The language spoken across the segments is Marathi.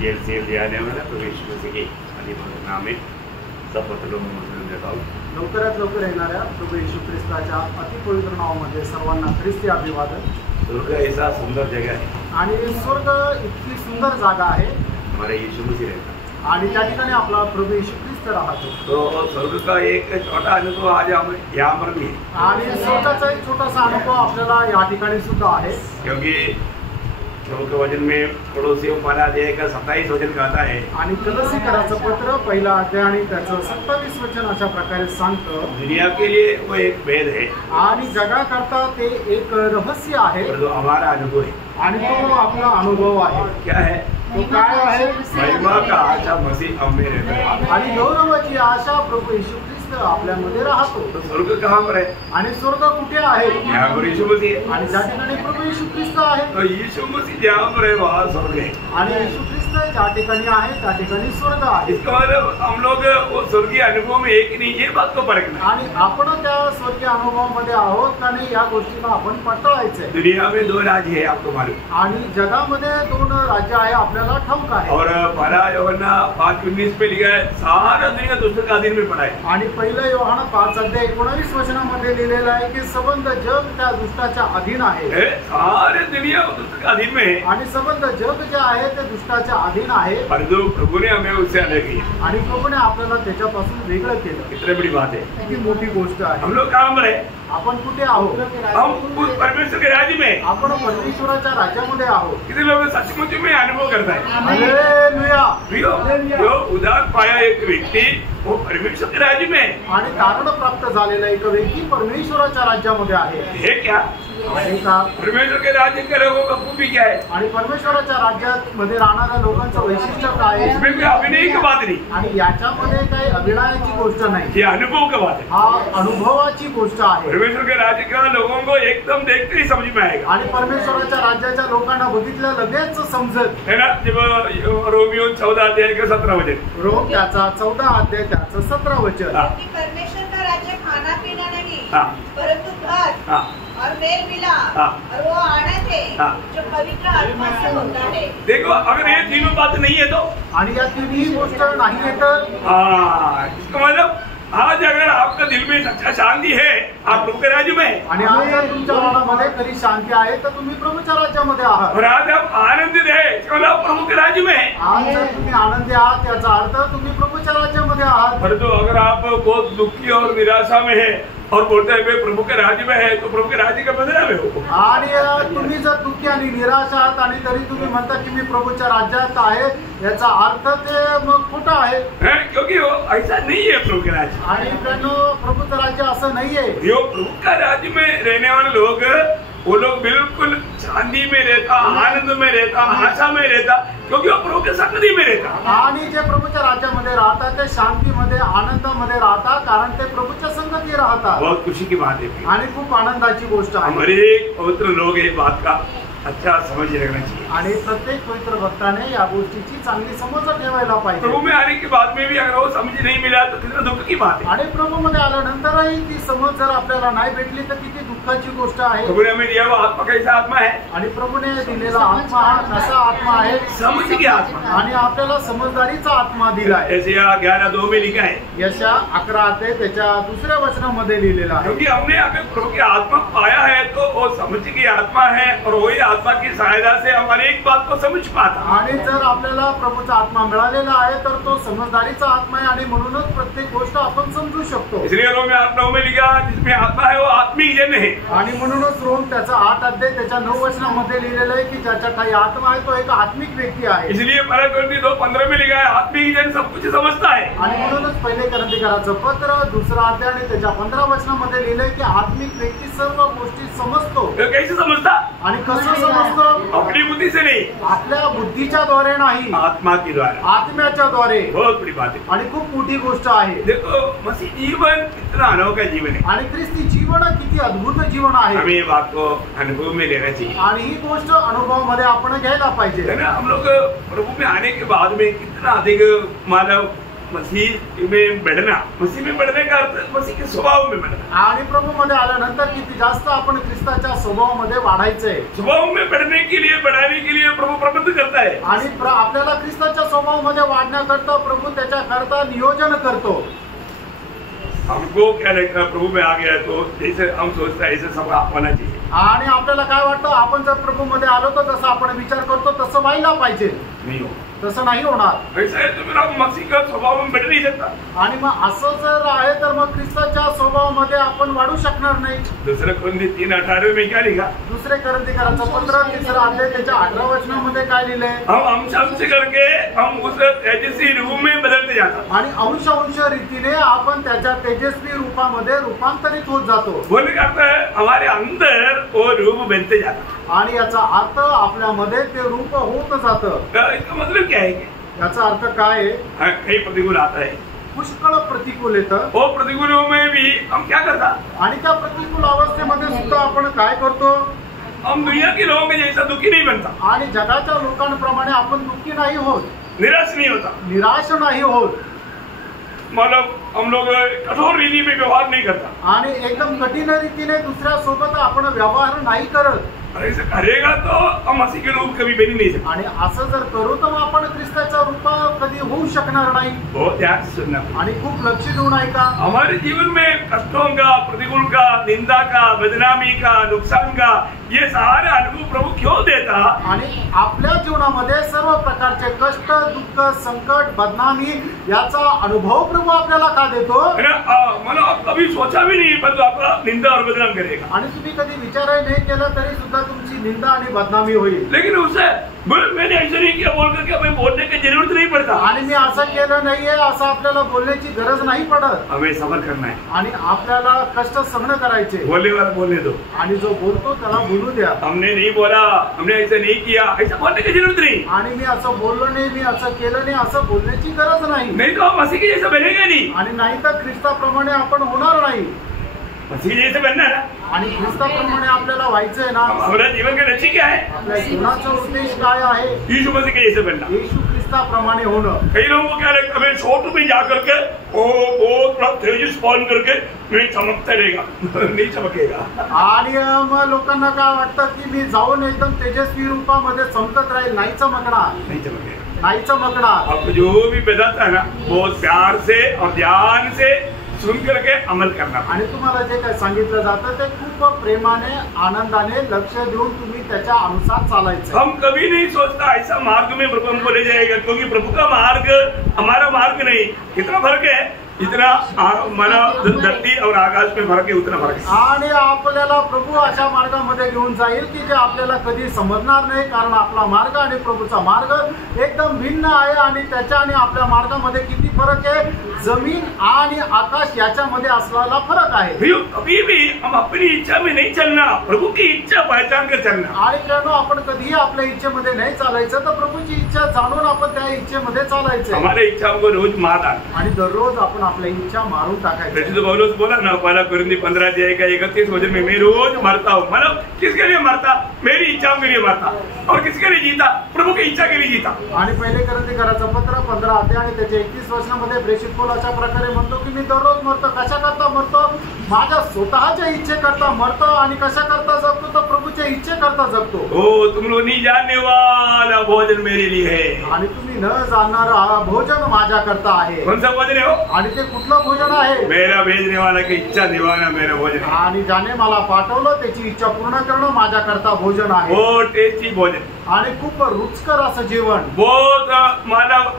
जेल सेल दियाने वाला प्रवेश के अधिनामे शपथ देत आहोत। लवकरात लवकर येणाऱ्या प्रभू येशू ख्रिस्ताच्या अतिपवित्र नावामध्ये सर्वांना ख्रिस्ती अभिवादन। स्वर्ग ऐसा सुंदर जगह है आणि स्वर्ग इतकी सुंदर जागा आहे, हमारा यीशु मसीह रहता आणि त्या ठिकाणी आपला प्रभू येशू ख्रिस्त राहतो। तो स्वर्ग का एक छोटा अनुभव आज हम यहाँ पर भी है, आणि स्वर्गाचा एक छोटासा अनुभव आपल्याला या ठिकाणी सुद्धा आहे। क्योंकि प्रभु के वचन में पड़ोसियों पहला अध्याय का 27 वचन कहता है, आणि कलसीकराचं पत्र पहिला अध्याय आणि त्याचं 27 वचन अशा प्रकारे सांगतं, दुनिया के लिए वो एक भेद है आणि जगाकरता ते एक रहस्य आहे, पर जो हमारा अनुभव है आणि तो आपला अनुभव आहे। क्या है? तो काय आहे? महिमा का आशा मसीह हमें रहता है, आणि गौरवाची आशा प्रभु येशू ख्रिस्त आपल्यामध्ये राहतो। तो स्वर्ग कहाँ पर है? आणि स्वर्ग कुठे आहे? यहाँ पर यीशु मसीह है, आणि ज्या ठिकाणी प्रभू येशू ख्रिस्त आहे, तो यीशु मसीह जहाँ पर है वहाँ स्वर्ग है। आणि येशू ख्रिस्त ज्या ठिकाणी आहे त्या ठिकाणी स्वर्ग आहे। इसका मतलब हम लोग वो स्वर्गीय अनुभव में एक नहीं, ये बात को परखना। आणि आपण त्या स्वर्गीय अनुभवामध्ये आहोत का नाही या गोष्टीला आपण पटवायचंय। दुनिया में 2 राज्य है, आपको मालूम, आणि जगामध्ये 2 राज्य आहे आपल्याला ठाऊक आहे। और पहला यूहन्ना 5:19 पे लिखा है, सारा दुनिया दुष्ट के अधीन में पड़ा है। आणि पहिलं योहाना 5:19 वचनामध्ये लिहिलेलं आहे की संबंध जग त्या दुष्टाच्या अधीन आहे। सारे दुनिया दुष्ट के अधीन में है, आणि संबंध जग जे आहे ते दुष्टाच्या अधीन आहे, परंतु प्रभु ने हमें उससे अलग किया। आणि प्रभूने आपल्याला त्याच्यापासून वेगळं केलं। कितनी बड़ी बात है, किती मोठी गोष्ट आहे। हम लोग कहाँ पर है? आपण कुठे आहोत? हम उस परमेश्वर के राज्य में, आपण परमेश्वराच्या राज्यामध्ये आहोत। कितने लोग सचमुच में अनुभव करता है? हालेलुया। जो उदार पाया एक व्यक्ति वो परमेश्वर के राज्य में, आणि तारण प्राप्त झालेला एक व्यक्ती परमेश्वराच्या राज्यामध्ये आहे। है क्या? आहे का? परमेश्वर के राज्य के लोगों का खूबी क्या है? आणि परमेश्वराच्या राज्यामध्ये राहणाऱ्या लोकांचं वैशिष्ट्य काय आहे? इसमें कोई अभिनय की बात नहीं, आणि याच्यामध्ये काही अभिनयाची गोष्ट नाही, ये अनुभव की बात है। हा अनुभवाची गोष्ट आहे। परमेश्वर के राज्य का लोगों को एकदम देखते ही समझ में आएगा, आणि परमेश्वराच्या राज्याच्या लोकांना बघितलं लगेच समजत है ना। जब रोमियो 14 अध्याय का 17 वचन, रोम त्याचा 14 अध्याय त्याचं 17 वचन, कि परमेश्वर का राज्य खाना पीना नहीं, हाँ। परंतु घर हाँ। और मेल मिलाप, हाँ। और वो आनंद है, हाँ। जो पवित्र आत्मा से होता है। देखो अगर ये तीनों बात नहीं है तो आणि या तिन्ही गोष्ट नाही आहे तर इसका मतलब आज अगर आपका दिल में सच्चा शांति है, आप प्रभु के राज्य में, आणि आज जर तुमच्या मनामध्ये खरी शांती आहे तर तुम्ही प्रभूच्या राज्यामध्ये आहात। और आज आप आनंदित है, इसका मतलब प्रभु के राज्य में। आज जर तुम्ही आनंदी आहात याचा अर्थ तुम्ही प्रभूच्या राज्यामध्ये आहात। परंतु अगर आप बहुत दुखी और निराशा में है और बोलते हैं मैं प्रभु के राज्य में है, तो प्रभु के राज्य का बदला में हो। आणि तुम्ही जर दुःखी आणि निराश आहात आणि तरी तुम्ही म्हणता की मी प्रभूच्या राज्यात आहे, याचा अर्थ ते मग खोटा आहे, क्योंकि वो ऐसा नहीं है प्रभु के राज्य। आणि प्रभूचं राज्य असं नाहीये। जो प्रभु का राज्य में रहने वाले लोग, वो लोग बिल्कुल शांति में रहता, आनंद में रहता, आशा में रहता, क्योंकि वो प्रभु के संगति में रहता। आणि जे प्रभूच्या राज्यामध्ये राहतात ते शांतीमध्ये आनंदामध्ये राहतात, कारण ते प्रभूच्या संगती राहतात। बहुत खुशी की बात है, आणि खूप आनंदाची गोष्ट आहे। हमारे पवित्र लोग ये बात का अच्छा समझ रखना चाहिए, आणि प्रत्येक पवित्र भक्ताने या गोष्टीची चांगली समज ठेवायला पाहिजे। प्रभु में आने के बाद में भी अगर वो समझ नहीं मिला तो कितना दुख की बात है। आणि प्रभूमध्ये आल्यानंतरही ती समज जर आपल्याला नाही भेटली तर किती दुःखाची गोष्ट आहे। प्रभु ने हमें दिया वो आत्मा कैसा आत्मा है? आणि प्रभूने दिलेला आत्मा हा कसा आत्मा आहे? समझ के आत्मा, आणि आपल्याला समजदारीचा आत्मा दिलाय। यशाया 11:2 में लिखा है, यशा 11 अध्याय त्याच्या 2ऱ्या वचनामध्ये लिहिलेला आहे। क्योंकि हमने अगर प्रभु की आत्मा पाया है तो वो समझ की आत्मा है, और वही आत्मा की सहायता से हमारे एक बात को समझ पाता। आणि जर आपल्याला प्रभूचा आत्मा मिळालेला आहे तर तो समजदारीचा आत्मा आहे, आणि म्हणूनच प्रत्येक गोष्ट आपण समजू शकतो। इसलिए रोम 8:9 में लिखा, जिसमें आत्मा है वो आत्मिक जन है। आणि म्हणूनच रोम त्याचा 8 अध्याय त्याच्या 9 वचनामध्ये लिहिलेलं आहे की ज्याच्या काही आत्मा आहे तो एक आत्मिक व्यक्ती आहे। इसलिए 1 कोरिन्थी 2:15 में लिखा है, आत्मिक जन सब कुछ समझता है। आणि म्हणूनच पहिले कोरिन्थीकराचं पत्र 2रा अध्याय आणि त्याच्या 15 वचनामध्ये लिहिलंय की आत्मिक व्यक्ती सर्व गोष्टी समजतो। तो कैसे समझता? आणि कसं समजतो? अपनी बुद्धि से नहीं, आपल्या बुद्धीच्या द्वारे नाही, आत्मा के द्वारा। आत्म्याच्या द्वारे। बहुत बड़ी बात है। आणि खूप मोठी गोष्ट आहे। देखो मसीह जीवन कितना अनोखा जीवन है, आणि ख्रिस्ती जीवन किती अद्भुत जीवन आहे। हमें ये बात को अनुभव में लेना चाहिए, आणि ही गोष्ट अनुभवामध्ये आपण घ्यायला पाहिजे। है ना। हम लोग प्रभु में आने के बाद में कितना अधिक मानव मसीह में बढ़ना, मसीह में बढ़ने का अर्थ मसीह के स्वभाव में बढ़ना। आणि प्रभूमध्ये आल्यानंतर किती जास्त आपण ख्रिस्ताच्या स्वभावामध्ये वाढायचंय। स्वभाव में बढ़ने के लिए, बढ़ाने के लिए प्रभु प्रबंध करता है। आणि आपल्याला ख्रिस्ताच्या स्वभावामध्ये वाढण्याकरता प्रभू त्याच्याकरता नियोजन करतो। हमको क्या लगता है, प्रभु में आ गया तो जैसे हम सोचते हैं ऐसे सब होना चाहिए। आणि आपल्याला काय वाटतं, आपण जर प्रभूमध्ये आलो तर जसं आपण विचार करतो तसं व्हायला पाहिजे, नहीं हो, तसं नाही होणार। ऐसा है तो मेरा मसीह का स्वभाव में बढ़ नहीं सकता। आणि मग असं जर आहे तर मग ख्रिस्ताच्या स्वभावामध्ये आपण वाढू शकणार नाही। दूसरे कोरिन्थी 3:18 में क्या लिखा? दुसरे कोरिन्थीकरांचं पत्र 3 अध्याय त्याच्या 18 वचनामध्ये काय लिहिलंय? हम अंश करके हम उस तेजस्वी रूप में बदलते जाता। आणि अंश रीतीने आपण त्याच्या तेजस्वी रूपामध्ये रूपांतरित होत जातो। बोलने का अर्थ है हमारे अंदर वो रूप बनते जाता। आणि याचा अर्थ आपल्यामध्ये ते रूप होत जातं। इसका मतलब क्या है? याचा अर्थ काय आहे? कई प्रतिकूल आता है, पुष्कळ प्रतिकूल येतं। वो प्रतिकूलों में भी हम क्या करता? आणि त्या प्रतिकूल अवस्थेमध्ये सुद्धा आपण काय करतो? हम दुनिया के लोगों के जैसा दुखी नहीं बनता, आणि जगाच्या लोकांप्रमाणे आपण दुःखी नाही होत, निराश नहीं होता, निराश नाही होत। मतलब हम लोग कठोर रीति में व्यवहार नहीं करता, आणि एकदम कठीण रीतीने दुसऱ्या सोबत आपण व्यवहार नाही करत। और ऐसा करेगा तो हम मसीह के रूप कभी बन नहीं सकते। आणि असं जर करू तर मग आपण ख्रिस्ताचा रूप कधी होऊ शकणार नाही। बहुत ध्यान से सुनना। आणि खूप लक्ष देऊन ऐका। हमारे जीवन में कष्टों का, प्रतिकूल का, निंदा का, बदनामी का, नुकसान का, ये सारे अनुभव प्रभु क्यों देता? आणि आपल्या जीवनामध्ये सर्व प्रकारचे कष्ट, दुःख, संकट, बदनामी याचा अनुभव प्रभू आपल्याला का देतो? मैंने कभी सोचा भी नहीं परंतु आपका निंदा और बदनाम करेगा। आणि तुम्ही कधी विचारही नाही केला तरी सुद्धा तुमची निंदा आणि बदनामी होईल। लेकिन उसे मैंने ऐसा नहीं किया बोल करके हमें बोलने की जरूरत नहीं पड़ता। आणि मी असं केलं नाहीये असं आपल्याला बोलण्याची गरज नाही पडत। हमें सबर करना है आणि आपल्याला कष्ट सहन करायचे। बोलने वाला बोलने दो, आणि जो बोलतो त्याला बोलू द्या। हमने नहीं बोला, हमने ऐसा नहीं किया, ऐसा बोलने की जरूरत नहीं। आणि मी असं बोललो नाही, मी असं केलं नाही असं बोलण्याची गरज नाही। नहीं तो हम मसीह के जैसा बनेगा नहीं। आणि नाही तर ख्रिस्ताप्रमाणे आपण होणार नाही। मसीह जैसे बनना है आणि ख्रिस्ताप्रमाणे आपल्याला व्हायचंय ना। हमारा जीवन का लक्ष्य क्या है? आपल्या जीवनाचा उद्देश काय आहे? यीशु मसीह के जैसे बनना। येशू ख्रिस्ताप्रमाणे होणं। कई लोगों को क्या लगता है मैं शॉर्ट में जा करके ओ बहुत बड़ा तेजस पान करके मैं चमकता रहेगा। नहीं चमकेगा। आणि मग लोकांना काय वाटतं की मी जाऊन एकदम तेजस्वी रूपामध्ये चमकत राहील, नाही चमकणार, नहीं चमकेगा। नाही चमकणार। आपको जो भी बताता है ना बहुत प्यार से और ध्यान से सुन करके अमल करना। आणि तुम्हाला जे काय सांगितलं जातं ते खूप प्रेमाने, आनंदाने लक्ष देऊन तुम्ही त्याच्या अनुसार चालायचं। हम कभी नहीं सोचता ऐसा मार्ग में प्रभु हमको ले जाएगा, क्योंकि प्रभु का मार्ग हमारा मार्ग नहीं। कितना फर्क है, इतना माना धरती और आकाश में फर्क है, उतना फर्क है। आणि आपल्याला प्रभू अशा मार्गामध्ये घेऊन जाईल की जे आपल्याला कधी समजणार नाही, कारण आपला मार्ग आणि प्रभूचा मार्ग एकदम भिन्न आहे। आणि त्याच्या आणि आपल्या मार्गामध्ये किती फरक आहे, जमीन आणि आकाश याच्यामध्ये असलेला फरक आहे। कभी भी हम अपनी इच्छा में नहीं चलना, प्रभु की इच्छा पहचान कर चलना। आणि त्यानं आपण कधीही आपल्या इच्छेमध्ये नाही चालायचं, तर प्रभूची इच्छा जाणून आपण त्या इच्छेमध्ये चालायचं। हमारी इच्छा को रोज मारना आणि दररोज आपण आपल्या इच्छा मारून टाकायची। तो पौलुस बोला ना, पहला कोरिन्थी 15 अध्याय का 31 वचन में, मैं रोज मरता हूँ। मतलब किसके लिए मरता? मेरी इच्छाओं के लिए मरता। और किसके लिए जीता? प्रभु की इच्छा के लिए जीता। आणि पहिले कोरिन्थीकरांचं पत्र 15 अध्याय आणि त्याच्या 31 वचनामध्ये प्रेषित पौल अशा प्रकारे म्हणतो की मी दररोज मरतो। कशा करता मरतो? माझ्या स्वतःच्या इच्छेकरता मरतो। आणि कशा करता जगतो? तर प्रभूच्या इच्छेकरता जगतो। ओ तुम लोग नहीं जानने वाला भोजन मेरे लिए है। आणि तुम्ही न जाणणारा भोजन माझ्याकरता आहे। कौन सा भोजन है वो? आणि ते कुठलं भोजन आहे? मेरा भेजने वाला की इच्छा निभाना मेरा भोजन है। आणि ज्याने मला पाठवलं त्याची इच्छा पूर्ण करणं माझ्याकरता भोजन आहे। वो टेस्टी भोजन, आणि खूप रुचकर असं जेवण, बहुत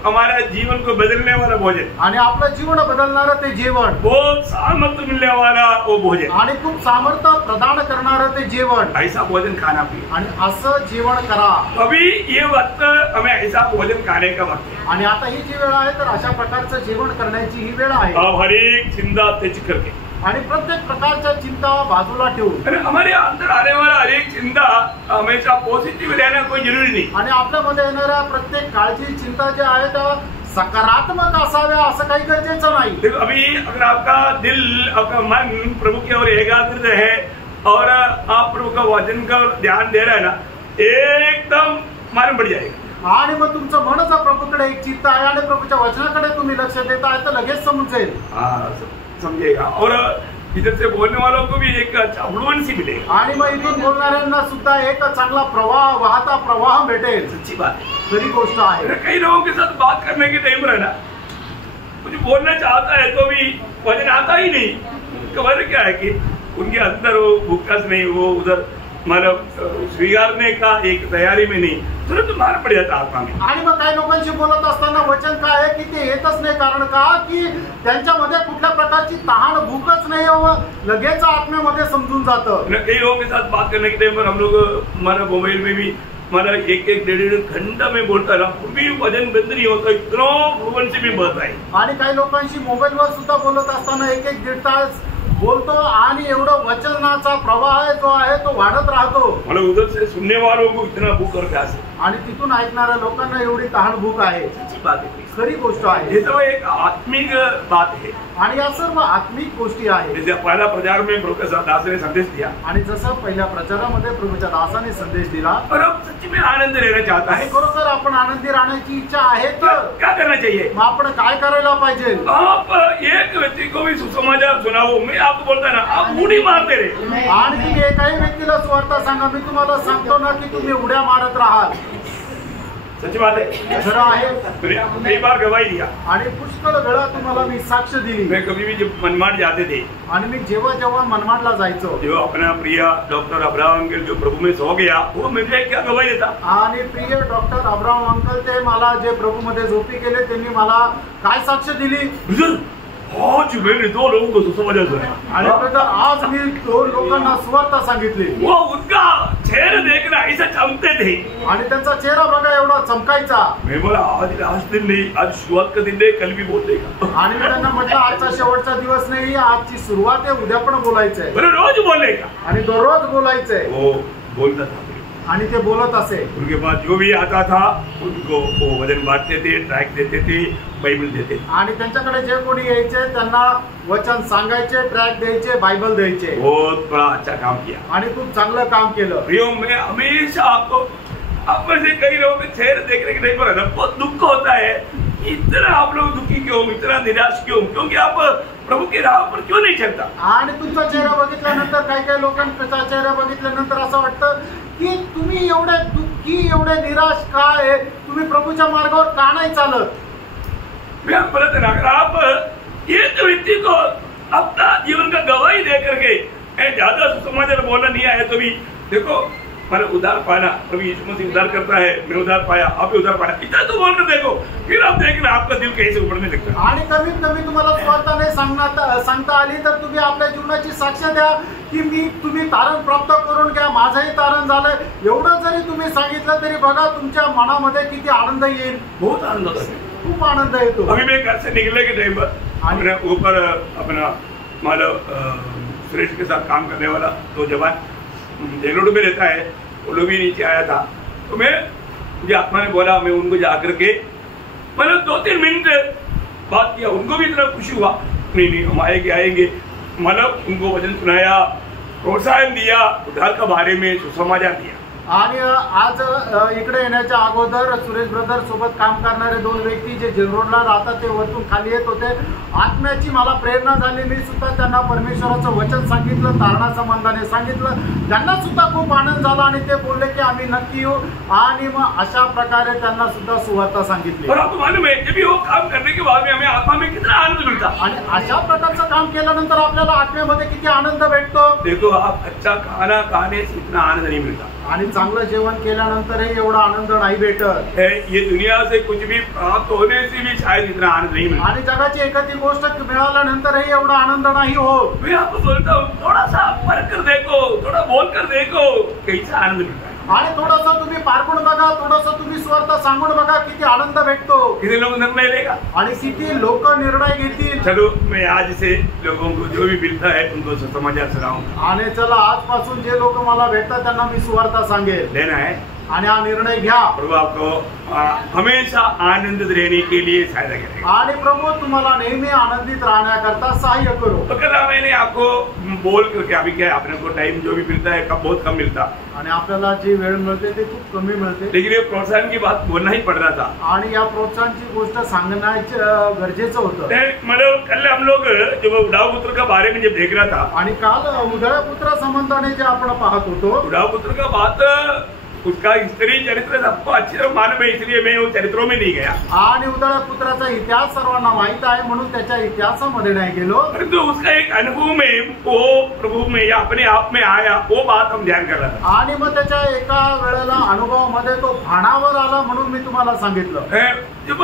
हमारा जीवन को बदलने वाला भोजन, आणि आपलं जीवन बदलणारं ते जेवण, बहुत सामर्थ्य मिलने वाला वो भोजन, आणि खूप सामर्थ्य प्रदान करणारं ते जेवण। ऐसा भोजन खाना भी। आणि असं जेवण करा। अभी ये वक्त हमें ऐसा भोजन खाने का वक्त है। आणि आता ही जी वेळ आहे तर अशा प्रकारचं जेवण करण्याची ही वेळ आहे। अब हर एक चिंता त्याज करके, आणि प्रत्येक प्रकारच्या चिंता बाजूला ठेवून, अरे हमारे अंदर आने वाला हर एक चिंता हमेशा पॉजिटिव रहना कोई जरूरी नहीं। आणि आपल्यामध्ये येणाऱ्या प्रत्येक काळजी, चिंता ज्या आहेत त्या सकारात्मक असाव्या असं काही गरजेचं नाही। देखो अभी अगर आपका दिल, आपका मन प्रभु की ओर एकाग्र है और आप प्रभु का वचन का ध्यान दे रहे हैं ना, एकदम मालूम पड़ जाएगा। आणि मग तुमचं मनच प्रभूकडे एक चित्त आहे आणि प्रभूच्या वचनाकडे तुम्ही लक्ष देता आहे तर लगेच समजेल. हाँ समझेगा और इधर से बोलने वालों को भी एक अच्छा फ्लुएंसी मिलेगा. आणि मग इथून बोलणाऱ्यांना सुद्धा एक चांगला प्रवाह वाहता प्रवाह भेटेल. सच्ची बात है. खरी गोष्ट आहे. कई लोगों के साथ बात करने के टाइम रहना कुछ बोलना चाहता है तो भी वचन आता ही नहीं. खबर क्या है कि उनके अंदर वो भूखस नहीं, वो उधर मतलब स्वीकारने का एक तैयारी में नहीं, तुरंत मार पड़ जाता आत्मा में. आणि मग काही लोकांशी बोलत असताना वचन काय आहे की ते येतच नाही. कारण का की त्यांच्यामध्ये कुठल्या प्रकारची तहान भूकच नाही व लगेच आत्म्यामध्ये समजून जातं. कई लोगों के साथ बात करने के टाइम पर हम लोग हमारा मोबाइल में भी हमारा एक डेढ़ घंटा में बोलता है फिर भी वजन बंद नहीं होता, इतना फ्लुएंसी में बढ़ता है. आणि काही लोकांशी मोबाईलवर सुद्धा बोलत असताना एक दीड तास बोलतो आणि एवढं वचनाचा प्रवाह जो आहे तो वाढत राहतो. मतलब उधर से सुनने वालों को इतना भूख और प्यास है. आणि तिथून ऐकणाऱ्या लोकांना एवढी तहान भूक आहे. सच्ची बात है. खरी गोष्ट आहे. ये तो एक आत्मिक बात है. आणि या सर्व आत्मिक गोष्टी आहेत. जैसे पहला प्रचार में प्रभु के दास ने संदेश दिया आणि जसं पहिल्या प्रचारामध्ये प्रभूच्या दासाने संदेश दिला और अब सच्ची में आनंद लेना चाहता आणि है खरोखर आपण आनंदी राहण्याची इच्छा आहे तर क्या करना चाहिए? मग आपण काय करायला पाहिजे? आप एक व्यक्ति को भी सुसमाचार सुनाओ. मैं आपको बोलता ना आप उड़ी मारते रहे. आणि तुम्ही एकाही व्यक्तीला स्वार्थ सांगा. मी तुम्हाला सांगतो ना की तुम्ही उड्या मारत राहाल. सच्ची बात है. खरं आहे. मैंने आपको कई बार गवाही दिया. आणि पुष्कळ वेळा तुम्हाला मी साक्ष दिली. मैं कभी भी जब मनमाड जाते थे आणि मी जेव्हा जेव्हा मनमाडला जायचो जो अपना प्रिय डॉक्टर अब्राहम अंकल जो प्रभु में सो गया वो मुझे क्या गवाही देता. आणि प्रिय डॉक्टर अब्राहम अंकल ते मला जे प्रभू मध्ये झोपी गेले त्यांनी मला काय साक्ष दिली? आज मैंने 2 लोगों को सुसमाचार सुनाया. आणि ब्रदर आज मी 2 लोकांना सुवार्ता सांगितली. वो उनका चेहरा देखना ऐसा चमकते थे. आणि त्यांचा चेहरा बघा एवढा चमकायचा. मैं बोला आज दिन नहीं, आज शुरुआत का दिन नहीं, कल भी बोल देगा. आणि मी त्यांना म्हटलं आजचा शेवटचा दिवस नाही, आजची सुरुवात आहे, उद्या पण बोलायचंय. बोले रोज बोलेगा. आणि दररोज बोलायचंय. वो बोलता था आणि ते बोलत असे. उनके पास जो भी आता था उनको वो वजन बांटते थे, ट्रैक देते थे, बाइबल देते थे. आणि त्यांच्याकडे जे कोणी यायचे त्यांना वचन सांगायचे, ट्रॅक द्यायचे, बायबल द्यायचे. बहुत बड़ा अच्छा काम किया आणि खूप चांगलं काम केलं. प्रियो मैं हमेशा आपको आप में से कई लोगों के चेहरे देखने के नहीं पर बहुत दुख होता है. इतना आप लोग दुखी क्यों, इतना निराश क्यों? क्योंकि आप प्रभू की राह पर क्यों नहीं चलता. आणि तुमचा चेहरा बघितल्यानंतर काही लोकांचा चेहरा बघितल्यानंतर असं वाटतं की तुम्ही एवढे दुःखी, एवढे निराश का आहे? तुम्ही प्रभूच्या मार्गावर का नाही चालत? मैं आपको बोलता ना, अगर आप एक व्यक्ति को अपना जीवन का गवाही दे करके ज्यादा सुसमाचार बोलना नहीं आया तो भी देखो मैंने उधार पाना, प्रभु यीशु मसीह उधार करता है, मैं उधार पाया, आप भी उधार पाया, इतना तो बोलकर देखो, फिर आप देखना आपका दिल कैसे उमड़ने लगता है. आणि कमीत कमी तुम्हाला स्वार्थ नाही सांगता आली तर तुम्ही आपल्या जीवनाची साक्ष द्या की तुम्ही तारण प्राप्त करून घ्या, माझंही तारण झालंय. एवढं जरी तुम्ही सांगितलं तरी बघा तुमच्या मनामध्ये किती आनंद येईल. बहुत आनंद होता है. खूप आनंद येतो. अभी मैं घर से निकले के टाइम पर अपने ऊपर अपना मतलब सुरेश के साथ काम करने वाला 2 जवान जेलोड में रहता है, वो लोग भी नीचे आया था. तो मैं मुझे आत्मा ने बोला, मैं उनको जाकर के मतलब 2-3 मिनट बात किया. उनको भी इतना खुशी हुआ, नहीं हम आएंगे मतलब उनको वचन सुनाया, प्रोत्साहन दिया, उधार का बारे में सुसमाचार दिया. आणि आज इकडे येण्याच्या अगोदर सुरेश ब्रदर सोबत काम करणारे 2 व्यक्ती जे जेरोडला राहतात ते वरतून खाली येत होते. आत्म्याची मला प्रेरणा झाली. मी सुद्धा त्यांना परमेश्वराचं वचन सांगितलं, तारणा संबंधाने सांगितलं. त्यांना सुद्धा खूप आनंद झाला आणि ते बोलले की आम्ही नक्की येऊ. आणि मग अशा प्रकारे त्यांना सुद्धा सुवार्ता सांगितली. और आपको मालूम है जब भी वो काम करने के बाद में हमें आत्मा में कितना आनंद मिलता. आणि अशा प्रकारचं काम केल्यानंतर आपल्याला आत्म्यामध्ये किती आनंद भेटतो. देखो आप अच्छा खाना खाने से इतना आनंद नहीं मिलता. आणि चांगलं जेवण केल्यानंतरही एवढा आनंद नाही भेटत. ये दुनिया से कुछ भी प्राप्त होने से भी शायद इतना आनंद नहीं मिलता. आणि जगाची एखादी गोष्ट मिळाल्यानंतरही एवढा आनंद नाही होत. मैं आपको बोलता हूँ थोड़ा सा पढ़ कर देखो, थोड़ा बोल कर देखो, कैसा आनंद मिलता है. आणि थोडंसं तुम्ही पारखून बघा, थोडंसं तुम्ही स्वार्थ सांगून बघा किती आनंद भेटतो. कितने लोग निर्णय लेगा आणि किती लोक निर्णय घेतील. चलो मैं आज से लोगों को जो भी मिलता है उनको सुसमाचार सुनाऊंगा. आणि चला आजपासून जे लोक मला भेटतात त्यांना मी सुवार्ता सांगेल. लेना है आणि हा निर्णय घ्या. प्रभु आपको हमेशा आनंदित रहने के लिए सहायता करेगा. आणि प्रभु तुम्हाला नेहमी आनंदित राहण्याकरता सहाय्य करो. तो कल मैंने आपको बोल करके अभी क्या अपने को टाइम जो भी मिलता है बहुत कम मिलता आणि आपल्याला जी वेळ मिळते ते खूप कमी मिळते. लेकिन ये प्रोत्साहन की बात बोलना ही पड़ रहा था. आणि या प्रोत्साहनची गोष्ट सांगण्याचं गरजेचं होतं. मतलब कल हम लोग जो उड़ाऊ पुत्र का बारे में जब देख रहा था, आणि काल उधळ पुत्र संबंधाने जे आपण पाहत होतो, उड़ाऊ पुत्र का बात उसका स्त्री चरित्र सबको अच्छी तरह मालूम है, इसलिए मैं वो चरित्रों में नहीं गया. आणि उदळ पुत्राचा इतिहास सर्वांना माहित आहे म्हणून त्याच्या इतिहासामध्ये नाही गेलो. परंतु उसका एक अनुभव में वो प्रभु में या अपने आप में आया, वो बात हम ध्यान कर रहा था. आणि मग त्याच्या एका वेळेला अनुभवामध्ये तो भानावर आला म्हणून मी तुम्हाला सांगितलं. जब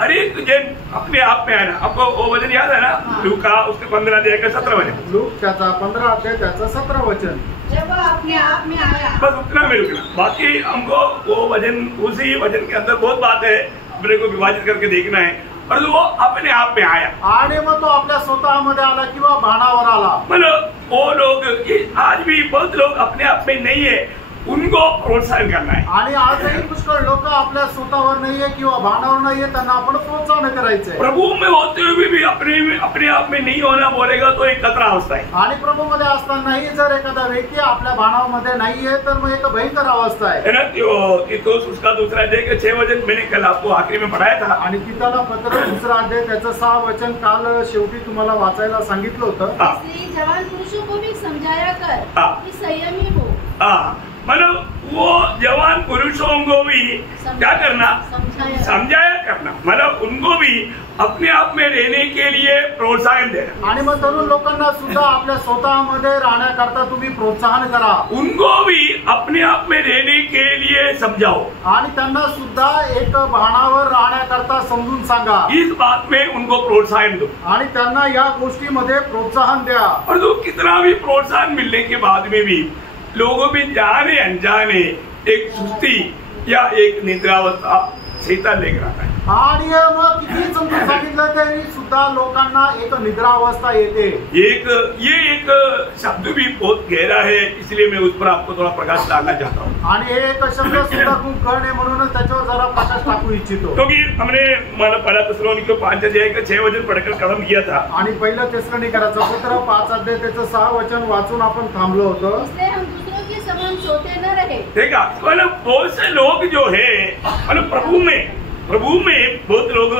हर एक जन अपने आप में आया, आपको वो वचन याद है ना, लूका उसके 15 अध्याय का 17 वचन. लूक त्याचा 15 अध्याय त्याचा 17 वचन. जब वह अपने आप में आया. बस उतना में रुकना, बाकी हमको वो वचन उसी वचन के अंदर बहुत बात है, अपने को विभाजित करके देखना है. परंतु वो अपने आप में आया आणि मग तो आपल्या स्वतःमध्ये आला किंवा भानावर आला. मतलब वो लोग आज भी बहुत लोग अपने आप में नहीं है, उनको प्रोत्साहन करना है. आणि आजही पुष्कळ लोक आपल्या स्वतःवर नाहीये किंवा भानावर नाहीये, त्यांना आपण प्रोत्साहन करायचंय. प्रभु में होते हुए भी अपने आप में नहीं होना बोलेगा तो एक खतरा अवस्था है. आणि प्रभू मध्ये असतानाही जर एखादा व्यक्ती आपल्या भानामध्ये नाहीये तर मग एक भयंकर अवस्था आहे. ना. तो उसका दूसरा अध्याय के 6 वचन मैंने कल आपको आखिरी में पढ़ाया था. आणि तिथला पत्र दुसरा अध्याय त्याचं 6 वचन काल शेवटी तुम्हाला वाचायला सांगितलं होतं. इसलिए जवान पुरुषों को भी समझाया कर कि संयमी हो. मतलब वो जवान पुरुषों को भी क्या करना, समझाया करना, मतलब उनको भी अपने आप में रहने के लिए प्रोत्साहन देना. आणि मग तरुण लोकांना सुद्धा आपल्या स्वतःमध्ये राहण्याकरता तुम्ही प्रोत्साहन करा. उनको भी अपने आप में रहने के लिए समझाओ. आणि त्यांना सुद्धा एक भानावर राहण्याकरता समजून सांगा. इस बात में उनको प्रोत्साहन दो. आणि त्यांना या गोष्टीमध्ये प्रोत्साहन द्या. और तो कितना भी प्रोत्साहन मिलने के बाद में भी लोगों में जाने अनजाने एक सुस्ती या एक निद्रावस्था शैतान लेकर आता है. आणि मग किती समजून सांगितलं तरी सुद्धा लोकांना एक निद्रावस्था येते. ये एक शब्द भी बहुत गहरा है, इसलिए मैं उस पर आपको थोड़ा प्रकाश डालना चाहता हूँ. आणि हे एक शब्द सुद्धा खूप गहन आहे म्हणून त्याच्यावर जरा प्रकाश टाकू इच्छितो. क्योंकि हमने माना पहला तेसलोनिकैयों 5 अध्याय का 6 वचन पढ़कर खत्म किया था. आणि पहिलं तेसलोनिकैयों पत्र 5 अध्याय त्याचं 6 वचन वाचून आपण थांबलो होतो. इसलिए हम दूसरों के समान सोते न रहे. देखा, मतलब बहुत से लोग जो है मतलब प्रभु में बहुत लोग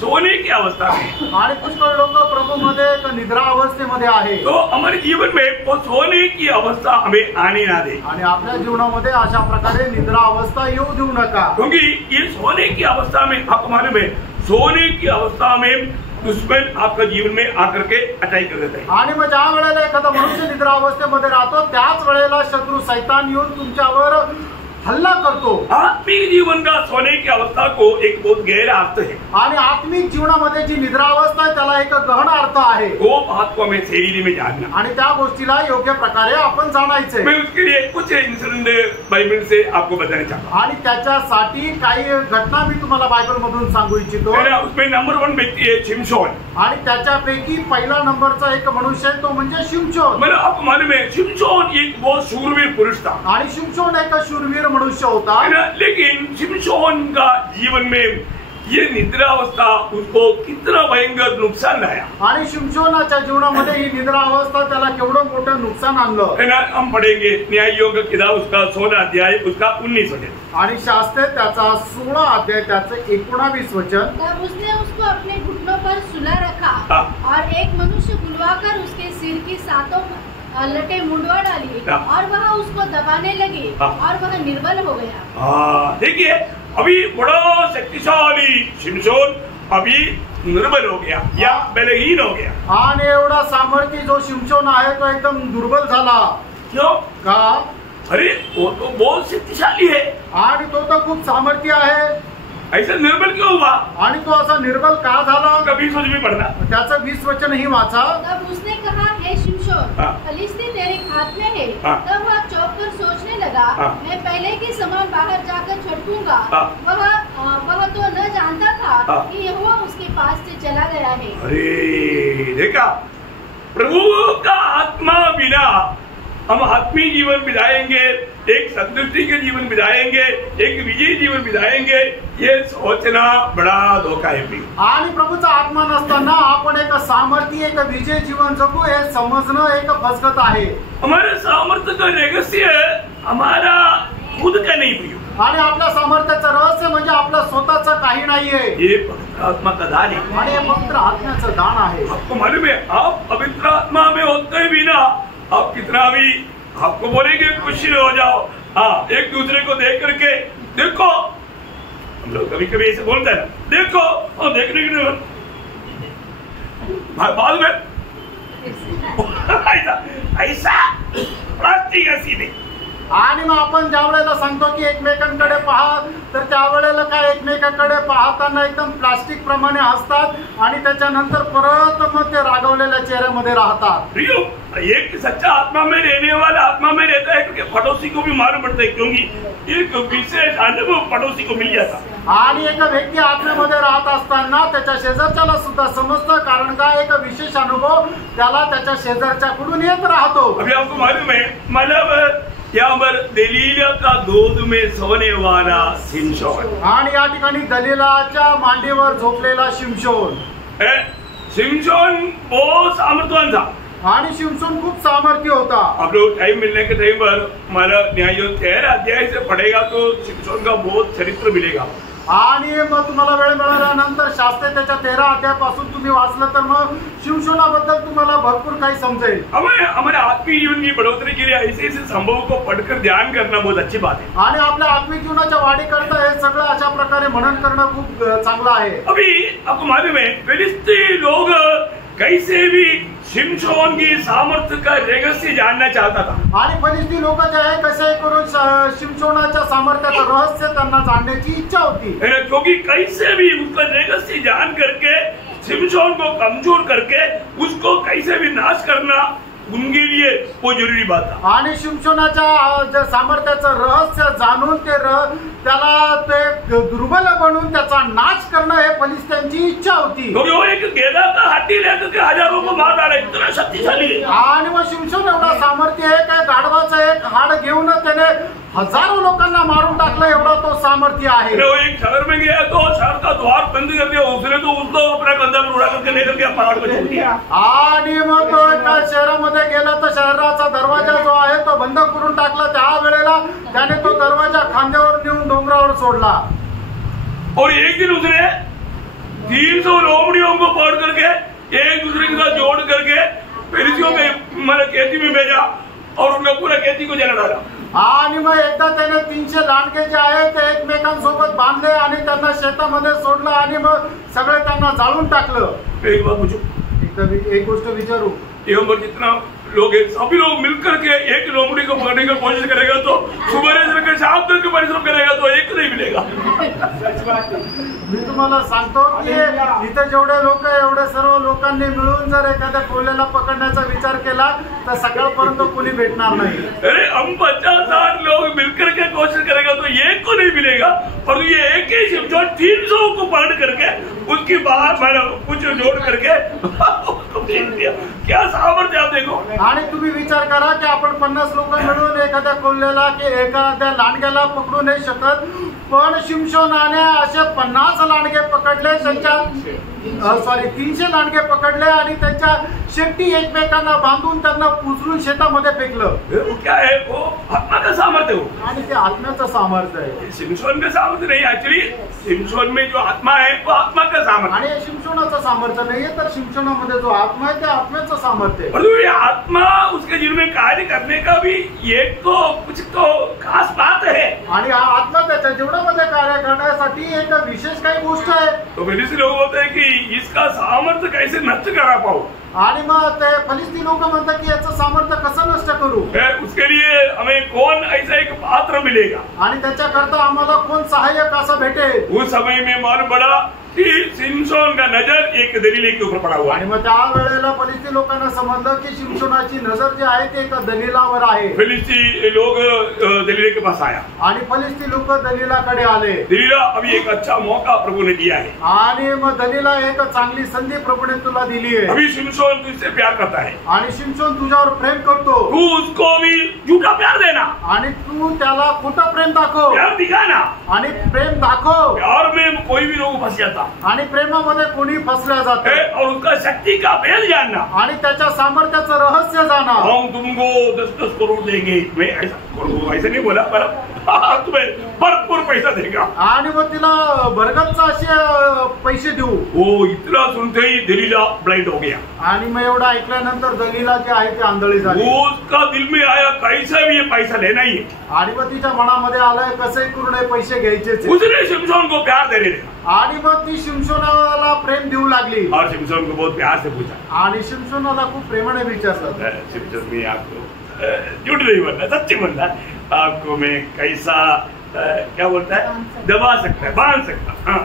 सोने की अवस्था में, आणि पुष्कळ लोक प्रभु मध्ये एक निद्रा अवस्थेमध्ये आहे. तो हमारे जीवन में वो सोने की अवस्था हमें आने ना दे. आणि आपल्या जीवनामध्ये अशा प्रकारे निद्रा अवस्था येऊ देऊ नका. क्योंकि ये सोने की अवस्था में आपको मालूम है, सोने की अवस्था में दुश्मन आपका जीवन में आकर के अटैक कर देता है. आणि मग ज्या वेळेला एखादा मनुष्य निद्रा अवस्थेमध्ये राहतो त्याच वेळेला शत्रू शैतान येऊन तुमच्यावर हल्ला करतो. आत्मिक जीवन का सोने की अवस्था को एक बहुत गहरा अर्थ है. आणि आत्मिक जीवनामध्ये जी निद्रा अवस्था आहे त्याला एक गहन अर्थ आहे. वो बात को हमें सही में जानना. आणि त्या गोष्टीला योग्य प्रकारे आपण जाणायचे. मैं उसके लिए कुछ इंसिडेंट बाइबल से आपको बताना चाहता हूँ. आणि त्याच्यासाठी काही घटना मी तुम्हाला बायबल मधून सांगू इच्छितो. उसमें नंबर 1 व्यक्ती है शिमशोन. आणि त्याच्यापैकी पहिला नंबरचा एक मनुष्य आहे तो म्हणजे शिमशोन. मतलब आपको मालूम है शिमशोन एक बहुत शूरवीर पुरुष था. आणि शिमशोन एक शूरवीर मनुष्य होता. लेकिन शिमशोन का जीवन में ये निद्रावस्था उसको कितना भयंकर नुकसान लाया. आणि शिमशोनाच्या जीवनामध्ये ही निद्रा अवस्था त्याला केवढं मोठं नुकसान आणलं. है ना. हम पढ़ेंगे न्याययोग की किताब उसका 16 अध्याय उसका 19 वचन. आणि शास्त्र त्याचा 16 अध्याय त्याचं 19 वचन. तब उसने उसको अपने घुटनों पर सुला रखा और एक मनुष्य बुलवाकर उसके सिर की 7 लटे मुंडवा डाली और वह उसको दबाने लगी और वह निर्बल हो गया. देखिए, अभी बड़ा शक्तिशाली शिमशोन अभी निर्बल हो गया या बलहीन हो गया. आणि एवढा सामर्थ्य जो शिमशोन आहे तो एकदम दुर्बल झाला. क्यों? का? अरे वो तो बहुत शक्तिशाली है आणि तो तर खूप सामर्थ्य आहे. ऐसा निर्बल क्यों हुआ? आणि तो असा निर्बल का झाला? कभी सोच भी पढ़ना. त्याचं 20 वचन ही वाचा. तब उसने कहा, हे शिमशोन, फलिस्ती तेरे हाथ में है. तब वह चौंक कर सोचने लगा, मैं पहले के समान बाहर जाकर छटकूंगा. वह तो न जानता था कि यहोवा उसके पास से चला गया है. अरे देखा, प्रभु का आत्मा बिना हम आत्मीय जीवन बिताएंगे, एक संतुष्टि के जीवन बिताएंगे, एक विजयी जीवन बिताएंगे, ये सोचना बड़ा धोखा है। आणि प्रभूचा आत्मा नसताना आपण एक सामर्थ्य एक विजय जीवन जगू हे समजणं एक फसगत आहे। हमारे सामर्थ्य का रहस्य हमारा खुद का नहीं भैया, आणि आपल्या सामर्थ्याचं रहस्य म्हणजे आपलं स्वतःचं काही नाहीये, ये पवित्र आत्मा का दान है आणि हे पवित्र आत्म्याचं दान आहे। आपको मालूम है, आप पवित्र आत्मा में होते भी ना, आप कितना भी आपको बोलेंगे खुशी हो जाओ, हाँ एक दूसरे को देख करके देखो, हम लोग कभी कभी ऐसे बोलते हैं देखो, और देखने के लिए बाद में ऐसा प्लास्टिक ऐसी नहीं। आणि मग आपण ज्या वेळेला सांगतो की एकमेकांकडे पहा, तर त्यावेळेला काय एकमेकांकडे पाहताना एकदम प्लास्टिक प्रमाणे हसतात आणि त्याच्यानंतर परत मग ते रागवलेल्या चेहऱ्यामध्ये राहतात। एक सच्चा आत्मा में रहने वाला आत्मा में रहता है, क्योंकि पड़ोसी को भी मालूम पड़ता है, क्योंकि एक विशेष अनुभव पड़ोसी को मिल जाता। आणि एक व्यक्ती आत्म्यामध्ये राहत असताना त्याच्या शेजारच्याला सुद्धा समजतं, कारण का एक विशेष अनुभव त्याला त्याच्या शेजारच्याकडून येत राहतो। अभी आपको मालूम है, मतलब यहाँ पर दलीला का गोद में सोने वाला शिमशोन, आणि या ठिकाणी दलीलाच्या मांडीवर झोपलेला शिमशोन, शिमशोन बहुत सामर्थ्यवान था, आणि शिमशोन खूप सामर्थ्य होता। आप लोग टाइम मिलने के टाइम पर हमारा न्यायों 13 अध्याय से पढ़ेगा तो शिमशोन का बहुत चरित्र मिलेगा। आणि मग तुम्हाला वेळ मिळाल्यानंतर शास्त्रे त्याच्या 13 अध्यायापासून तुम्ही वाचलं तर मग शिमशोनाबद्दल तुम्हाला भरपूर काही समजेल। हमारे आत्मीय जीवन की बढ़ोतरी के लिए ऐसे ऐसे संभव को पढ़कर ध्यान करना बहुत अच्छी बात है। आणि आपल्या आत्मिक जीवनाच्या वाढीकरता हे सगळं अशा प्रकारे मनन करणं खूप चांगलं आहे। अभी आपको मालूम है, फिलिस्ती लोग कैसे भी शिमशोन की सामर्थ्य का रहस्य जानना चाहता था, आणि फलिस्ती लोक जे आहे कसे करून शिमशोनाच्या सामर्थ्याचं रहस्य त्यांना जाणण्याची इच्छा होती, क्योंकि कैसे भी उसका रहस्य जान करके शिमशोन को कमजोर करके उसको कैसे भी नाश करना उनके लिए वो जरूरी बात था। आणि शिमशोनाच्या सामर्थ्याचं रहस्य जाणून त्याला ते दुर्बल बनवून त्याचा नाश करणं हे फलिस्त्यांची इच्छा होती। क्योंकि वो एक गेंदा का हड्डी लेकर के हजारों को मार डाला, इतना शक्तिशाली है। आणि मग शिमशोन एवढा सामर्थ्य आहे काय, गाढवाचं एक हाड घेऊन त्याने हजारों लोकांना मारून टाकलं, एवढा तो सामर्थ्य आहे। वो एक शहर में गया तो शहर का द्वार बंद कर दिया, उसने तो उसको अपना कंधा पर उड़ा करके लेकर के पहाड़ पर छोड़ दिया। आणि मग तो एका शहरामध्ये गेला तर शहराचा दरवाजा जो आहे तो बंद करून टाकला, त्या वेळेला त्याने तो दरवाजा खांद्यावर नेऊन डोंगरावर सोडला। और एक दिन उसने 300 लोमड़ियों को पकड़ करके एक दूसरे के साथ जोड़ करके पेरिसियों में मैंने खेती में भेजा और उनका पूरा खेती को जला डाला। आणि मग एकदा त्याने 300 लांडगे जे आहेत ते एकमेकांसोबत बांधले आणि त्यांना शेतामध्ये सोडलं आणि मग सगळे त्यांना जाळून टाकलं। एक बात पूछो, एक गोष्ट विचारू, यहाँ पर जितना लोग हैं सभी लोग मिलकर के एक लोमड़ी को पकड़ने की कोशिश करेगा तो सुबह से लेकर शाम तक के परिश्रम करेगा तो एक नहीं मिलेगा। मी तुम्हाला सांगतो की इथे जेवढे लोक एवढे सर्व लोकांनी मिळून जर एखाद्या कोल्ह्याला पकडण्याचा विचार केला तर सकाळपर्यंत कोणी भेटणार नाही। अरे हम 50,000 लोग मिलकर के कोशिश करेगा तो एक को नहीं मिलेगा, और ये एक ही शिमशोन 300 को पकड़ करके उसकी बाहर मैंने कुछ जोड़ करके क्या सामर्थ्य आप देखो। आणि तुम्ही विचार करा की आपण 50 लोक मिळून एखाद्या कोल्ह्याला की एखाद्या लांडग्याला पकडू नाही शकत, पण शिमशोनाने असे 50 लांडगे पकडले, त्यांच्या 300 लांडगे पकडले आणि त्यांच्या शेपटी एकमेकांना बांधून त्यांना पुजरून शेतामध्ये फेकलं। वो क्या है, वो आत्मा का सामर्थ्य हो, आणि ते आत्म्याचं सामर्थ्य आहे। शिमशोन का सामर्थ्य नहीं, एक्चुअली शिमशोन में जो आत्मा है वो आत्मा का सामर्थ्य, आणि शिमशोनाचं सामर्थ्य नाहीये तर शिमशोनामध्ये जो आत्मा आहे ते आत्म्याचं सामर्थ्य आहे। और ये आत्मा उसके जीवन में कार्य करने का भी एक तो कुछ तो खास बात है, आणि हा आत्मा त्याच्या जीवनामध्ये कार्य करण्यासाठी एक विशेष काही गोष्ट आहे। तो फिलिस्ती लोग बोलते हैं कि इसका सामर्थ्य कैसे नष्ट करा पाओ, आणि मग ते फलिस्ती लोक म्हणतात की याचं सामर्थ्य कसं नष्ट करू, उसके लिए हमें कौन ऐसा एक पात्र मिलेगा, आणि त्याच्याकरता आम्हाला कोण सहाय्यक असं भेटेल। उस समय में मालूम पड़ा कि सिमसोन का नजर एक दलीले के ऊपर पड़ा हुआ आणि है। मग त्या वेळेला फलिस्ती लोकांना समजलं की शिमशोनाची नजर जी आहे ती एका दलीलावर आहे. फिलिस्ती लोग दलीले के पास आया आणि फलिस्ती लोक दलीलाकडे आले. दलीला अभी एक अच्छा मौका प्रभु ने दिया है। आणि मग दलीला एक चांगली संधी प्रभूने तुला दिली आहे. अभी सिमसोन तुझसे प्यार करता है, आणि शिमशोन तुझ्यावर प्रेम करतो. तू उसको भी झूठा प्यार देना, आणि तू त्याला खोटं प्रेम दाखव. प्यार दिखाना। आणि प्रेम दाखव. प्यार में कोई भी लोग फंस जाता आणि प्रेमामध्ये कोणी फसल्या जाते. और उसका शक्ति का भेद जानना। आणि त्याच्या सामर्थ्याचं रहस्य जाणा. हम तुमको 10-10 करोड़ देंगे, मैं ऐसा नहीं बोला, पर तुम्हें भरपूर पैसा देगा। आणि मग तिला भरगतचा असे पैसे देऊ. वो इतना सुनते ही दलीला ब्लाइंड हो गया। आणि मग एवढं ऐकल्यानंतर दलीला जे आहे ते आंधळी झाली. वो उसका दिल में आया कैसा भी ये पैसा लेना ही है। आणि मग तिच्या मनामध्ये आलंय कसंही करून हे पैसे घ्यायचेच. उसने शिमशोन को प्यार देने लगा आणि मग ती शिमशोनाला प्रेम देऊ लागली. और शिमशोन को बहुत प्यार से पूछा। आणि शिमशोनाला खूप प्रेमाने विचारलं, शिमशोन मैं आपको झूठ नहीं बोलना, सच्ची बोलना, आपको मैं कैसा क्या बोलता है, दबा सकता है, बांध सकता, हाँ,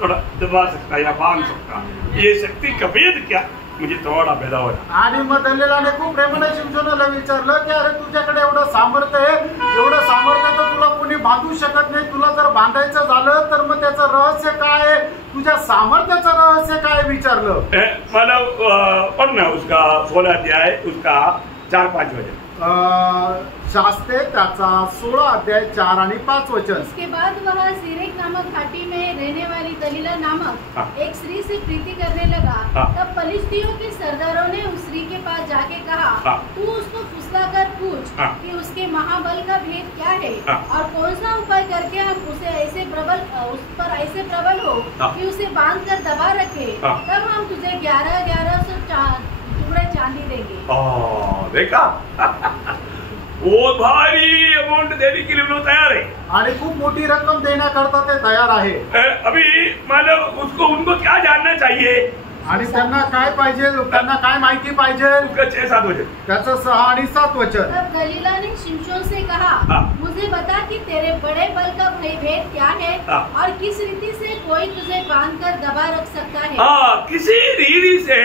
थोड़ा दबा सकता या बांध सकता, ये शक्ति का भेद क्या मुझे थोड़ा पैदा हो रहा। आणि मग दलीलाने खूप प्रेमाने शिमशोनाला विचारलं की अरे तुझ्याकडे एवढं सामर्थ्य आहे, एवढं सामर्थ्य तर तुला कोणी बांधू शकत नाही. तुला जर बांधायचं झालं तर मग त्याचं रहस्य काय आहे, तुझ्या सामर्थ्याचं रहस्य काय विचारलं. मतलब पढ़ना उसका 16 अध्याय उसका 4-5 वचन। शास्त्रे त्याचा 16 अध्याय 4 आणि 5 वचन। उसके बाद वह सीरेक नामक घाटी में रहने वाली दलीला नामक एक स्त्री से प्रीति करने लगा। तब फलिस्तियों के सरदारों ने उस स्त्री के पास जाके कहा, तू उसको फुसलाकर पूछ कि उसके महाबल का भेद क्या है और कौन सा उपाय करके हम उसे ऐसे प्रबल उस पर ऐसे प्रबल हो कि उसे बांध कर दबा रखे, तब हम तुझे 1100 टुकड़े चांदी देंगे। देखा वो भारी अमाउंट देने के लिए लोग तैयार है आणि खूप मोठी रक्कम देण्याकरता ते तयार आहे। अभी मतलब उसको उनको क्या जानना चाहिए आणि त्यांना काय पाहिजे, त्यांना काय माहिती पाहिजे, उसका 6-7 वचन, त्याचं 6 आणि 7 वचन। तब दलीला ने शिमशोन से कहा, मुझे बता कि तेरे बड़े बल का भेद क्या है और किस रीति से कोई तुझे बांध कर दबा रख सकता है। हाँ, किसी रीति से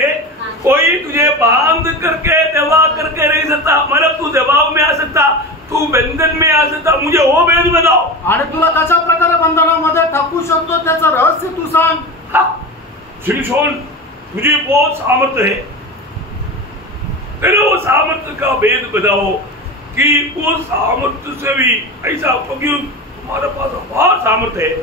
कोई तुझे बांध करके दबा करके नहीं सकता, मतलब तू दबाव में आ सकता, तू बंधन में आ सकता, मुझे वो भेद बताओ। आणि तुला कशा प्रकारे बंधनामध्ये टाकू शकतो त्याचं रहस्य तू सांग। शिमशोन मुझे बहुत सामर्थ्य है, तेरे वो सामर्थ्य का भेद बताओ कि वो सामर्थ्य से भी ऐसा, क्योंकि तुम्हारे पास बहुत सामर्थ्य है,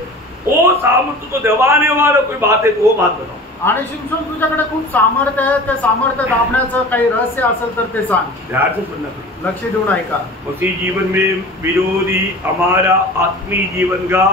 वो सामर्थ्य को दबाने वाला कोई बात है तो वो बात बताओ। आणि शिमशोन तुझ्याकडे खूप सामर्थ्य आहे, ते सामर्थ्य दाबण्याचं काही रहस्य असेल तर ते सांग। ध्यान से सुनना, लक्ष देऊन ऐका। उसी जीवन में विरोधी हमारा आत्मीय जीवन का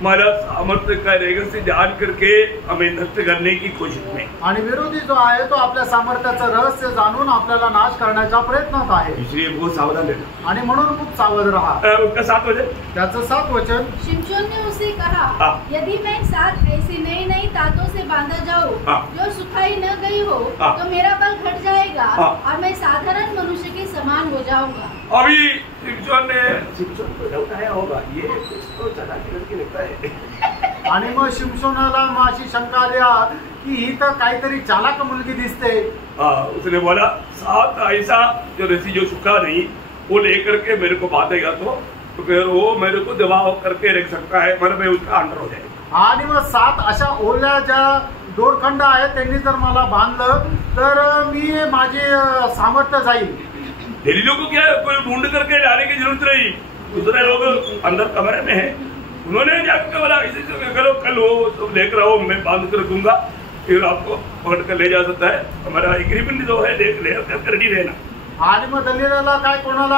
हमारा सामर्थ्य का रहस्य जान करके हमें नष्ट करने की कोशिश में, आणि विरोधी जो आहे तो आपल्या सामर्थ्याचं रहस्य जाणून आपल्याला नाश करण्याच्या प्रयत्नात आहे, इसलिए बहुत सावधान रहना। आणि म्हणून खूप सावध रहा। उसका 7 वचन, त्याचं 7 वचन। शिमशोन ने उसे कहा, यदि मैं 7 ऐसी नई नई तातों से बांधा जाऊं जो सुखाई न गई हो तो मेरा बल घट जाएगा और मैं साधारण मनुष्य के समान हो जाऊंगा। अभी शिमशोन को डाउट आया होगा, ये तो चालाकी लड़की लगता है। आणि मग शिमशोनाला अशी शंका आल्या की ही तर काहीतरी चालाक मुलगी दिसते। उसने बोला 7 ऐसा जो रस्सी जो सूखा नहीं वो लेकर के मेरे को बांधेगा तो फिर वो मेरे को दबाव करके रख सकता है, मतलब मैं उसका अंडर हो जाएगा। आणि मग 7 अशा ओल्या ज्या दोरखंड आहेत त्यांनी जर मला बांधलं तर मी माझे सामर्थ्य जाईल। दलीलों को क्या कोई ढूंढ करके लाने की जरूरत नहीं, दूसरे लोग अंदर कमरे में है, उन्होंने जाकर बोला इसे करो, कल वो तो लेकर आओ, मैं बांध कर दूंगा, फिर आपको पकड़ कर ले जा सकता है, हमारा एग्रीमेंट जो है लेकर रेडी रहना। आणि मग दलीलाला काय कोणाला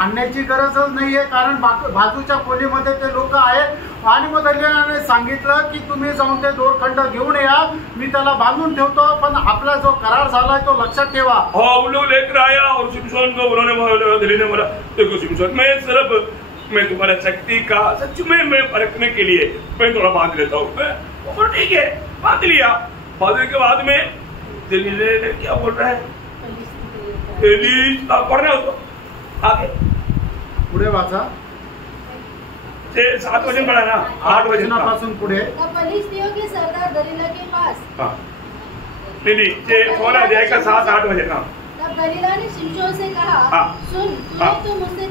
आणण्याची गरजच नाहीये, कारण बाजूच्या खोलीमध्ये ते लोक आहेत। आणि मग दलीलाने सांगितलं की तुम्ही जाऊन ते दोरखंड घेऊन या, मी त्याला बांधून ठेवतो, पण आपला जो करार झालाय तो लक्षात ठेवा। हाँ, वो लोग लेकर आया और शिमशोन को उन्होंने दलील ने बोला, देखो शिमशोन, मैं सिर्फ मैं तुम्हारा शक्ति का सच में मैं परखने के लिए मैं थोड़ा बांध लेता हूँ। ठीक है, बांध लिया। बांधने के बाद में दलील ने क्या बोल रहा है, पढ़ना उसको आगे पुढे वाचा। ते 7 वचन पढ़ा ना, 8 वचनापासून पुढे तब फलिस्तियों के सरदार दलीला के पास नहीं ते 16 अध्याय का 7-8 वचन। तब दलीला ने शिमशोन से कहा, सुन मैं तो मुझसे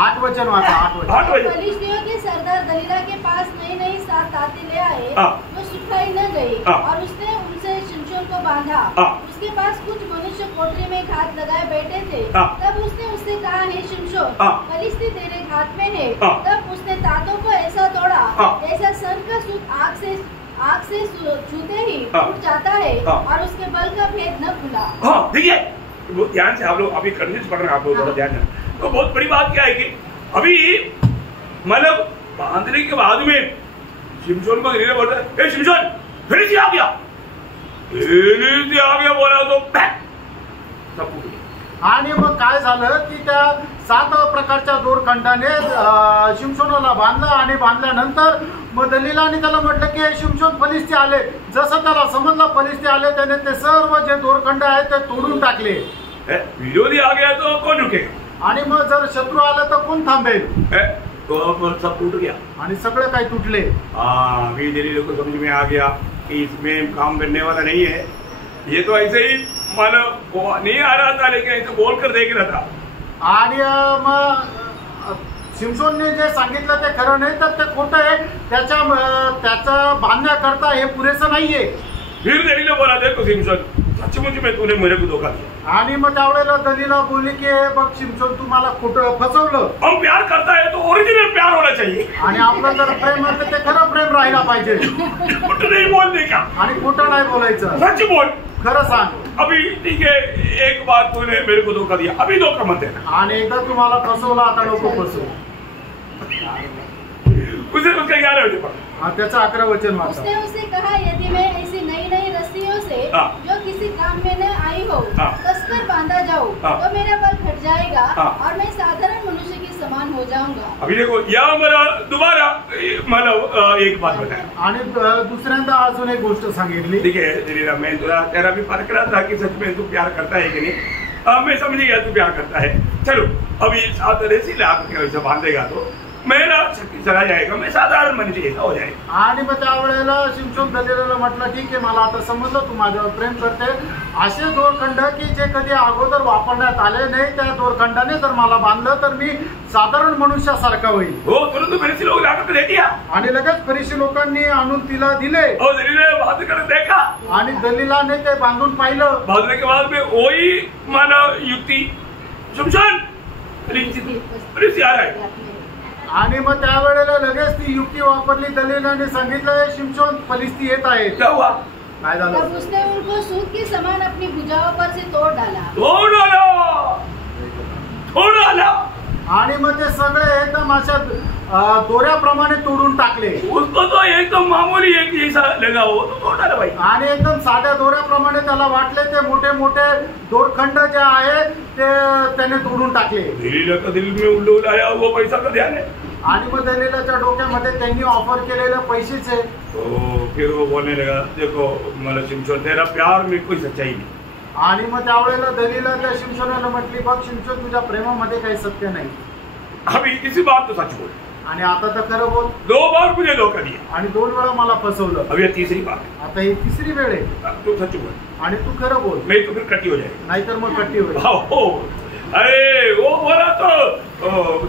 8 वचन वाचा, 8 वचन। फलिस्तियों के सरदार दलीला के पास नई 7 ताते ले आए जो सुखाई न गई और उसने उनसे शिमशोन को बांधा। उसके पास कुछ मनुष्य कोठरी में हाथ लगाए बैठे थे। तब उसने उससे कहा, हे शिमशोन, फलिस्ती तेरे हाथ में है। तब उसने तातों को ऐसा तोड़ा जैसा सन का सूत आग से छूते ही उठ जाता है और उसके बल का भेद न खुला। देखिए ध्यान से, आप लोग अभी कंटिन्यूस पढ़ रहे हैं, आप लोग थोड़ा ध्यान देना। तो बहुत बड़ी बात क्या है कि अभी मतलब बांधने के बाद में शिमशोन को धीरे बोलता है, ए शिमशोन फिलिस्ती आ गया, फिलिस्ती आ गया बोला तो सब फूट गया। आणि मग काय झालं की त्या 7 प्रकारच्या दोरखंडाने शिमशोनाला बांधलं आणि बांधल्यानंतर मग दलीलाने त्याला म्हटलं की शिमशोन फलिस्ती आले। जसं त्याला समजलं फलिस्ती आले, त्याने ते सर्व जे दोरखंड आहेत ते तोडून टाकले। विरोधी आ गया तो कौन रुकेगा? आणि मग जर शत्रू आला तर कोण थांबेल? तो सब टूट गया आणि सगळे काही तुटले। अभी दलीलों को समझ में आ गया कि इसमें काम करने वाला नहीं है, ये तो ऐसे ही मानो नहीं आ रहा था लेकिन ऐसे बोल कर देख रहा था। आणि मग शिमशोनने जे सांगितलं ते खरं नाही तर ते खोटं आहे, त्याचा बांधण्याकरता हे पुरेसं नाहीये। फिर दलीला बोला, देखो शिमशोन सचमुच में तूने मेरे को धोखा दिया। आणि मग त्यावेळेला दलीला बोलली की बघ शिमशोन तू मला खोटं फसवलं। हम प्यार करता है तो ओरिजिनल प्यार होना चाहिए आणि आपलं जर प्रेम आहे तर ते खरं प्रेम राहिला पाहिजे। झूठ नहीं बोलने का आणि खोटं नाही बोलायचं, सच बोल, खरं सांग। अभी ठीक है, एक बार तूने मेरे को धोखा दिया, अभी धोखा मत देना। आणि एकदा तुम्हाला फसवलं, आता नको फसवू। उसके 11 वचन पढ़। त्याचं 11 वचन वाचा। उसने उससे कहा, यदि मैं ऐसी नई रस्सियों से जो किसी काम में न आई हो कसकर बांधा जाऊं तो मेरा बल घट जाएगा और मैं साधारण मनुष्य के समान हो जाऊंगा। अभी देखो यहाँ मेरा दोबारा मतलब एक बात बताया आणि दुसऱ्यांदा अजून एक गोष्ट सांगितली। ठीक है दलीला, मैं तेरा भी परख रहा था कि सच में तू प्यार करता है कि नहीं। मैं समझ गया तू प्यार करता है। चलो अभी 7 रस्सी वैसे बांधेगा तो मेरा शक्ति चला जाएगा, मैं साधारण मनुष्य ऐसा हो जाएगा। आणि मग त्यावेळेला शिमशोन दलीलाला म्हटलं, ठीक आहे मला आता समजलं तू माझ्यावर प्रेम करते। असे दोरखंड की जे कधी अगोदर वापरण्यात आले नाही, त्या दोरखंडाने जर मला बांधलं तर मी साधारण मनुष्यासारखा होईल। हो, तुरंत फरीसी लोग लाकर दे दिया आणि लगेच फरीसी लोकांनी आणून तिला दिले। और दलीला बांध कर देखा आणि दलीलाने ते बांधून पाहिलं। बांधने के बाद में वही माना युक्ति शिमशोन फरीसी आ रहा है। आणि मग त्यावेळेला लगेच ती युक्ती वापरली। दलीलाने सांगितलं शिमशोन फलिस्ती येत आहे। क्या हुआ? काय झालं? तब उसने उनको सूत के समान अपनी भुजाओं पर से तोड़ डाला। आणि मग ते सगळे एकदम अशा दोऱ्याप्रमाणे तोडून टाकले। उसको तो एकदम मामूली एक जैसा लगा हो तो तोड़ डाला भाई। आणि एकदम साध्या दोऱ्याप्रमाणे त्याला वाटले ते मोठे मोठे दोरखंड जे आहे ते त्याने तोडून टाकले। दलीला का दिल में उल्लू आया वो पैसा का ध्यान है। आणि मग दलीलाच्या डोक्यामध्ये त्यांनी ऑफर केलेले पैसेचे। तो फिर वो बोलने लगा, देखो मतलब शिमशोन तेरा प्यार में कोई सच्चाई नहीं। आणि मग त्यावेळेला दलीला त्या शिमशोनाला म्हटली, बघ शिमशोन तुझ्या प्रेमामध्ये काही सत्य नाही। अभी इसी बात तो सच बोल। आणि आता तर खरं बोल। 2 बार मुझे धोखा दिया आणि 2 वेळा मला फसवलं। अभी तीसरी बार है। आता ही तिसरी वेळ आहे। तू सच बोल आणि तू खरं बोल, नहीं तो फिर कटी हो जाएगी। नाहीतर मग कट्टी होईल। अरे वो बोला तो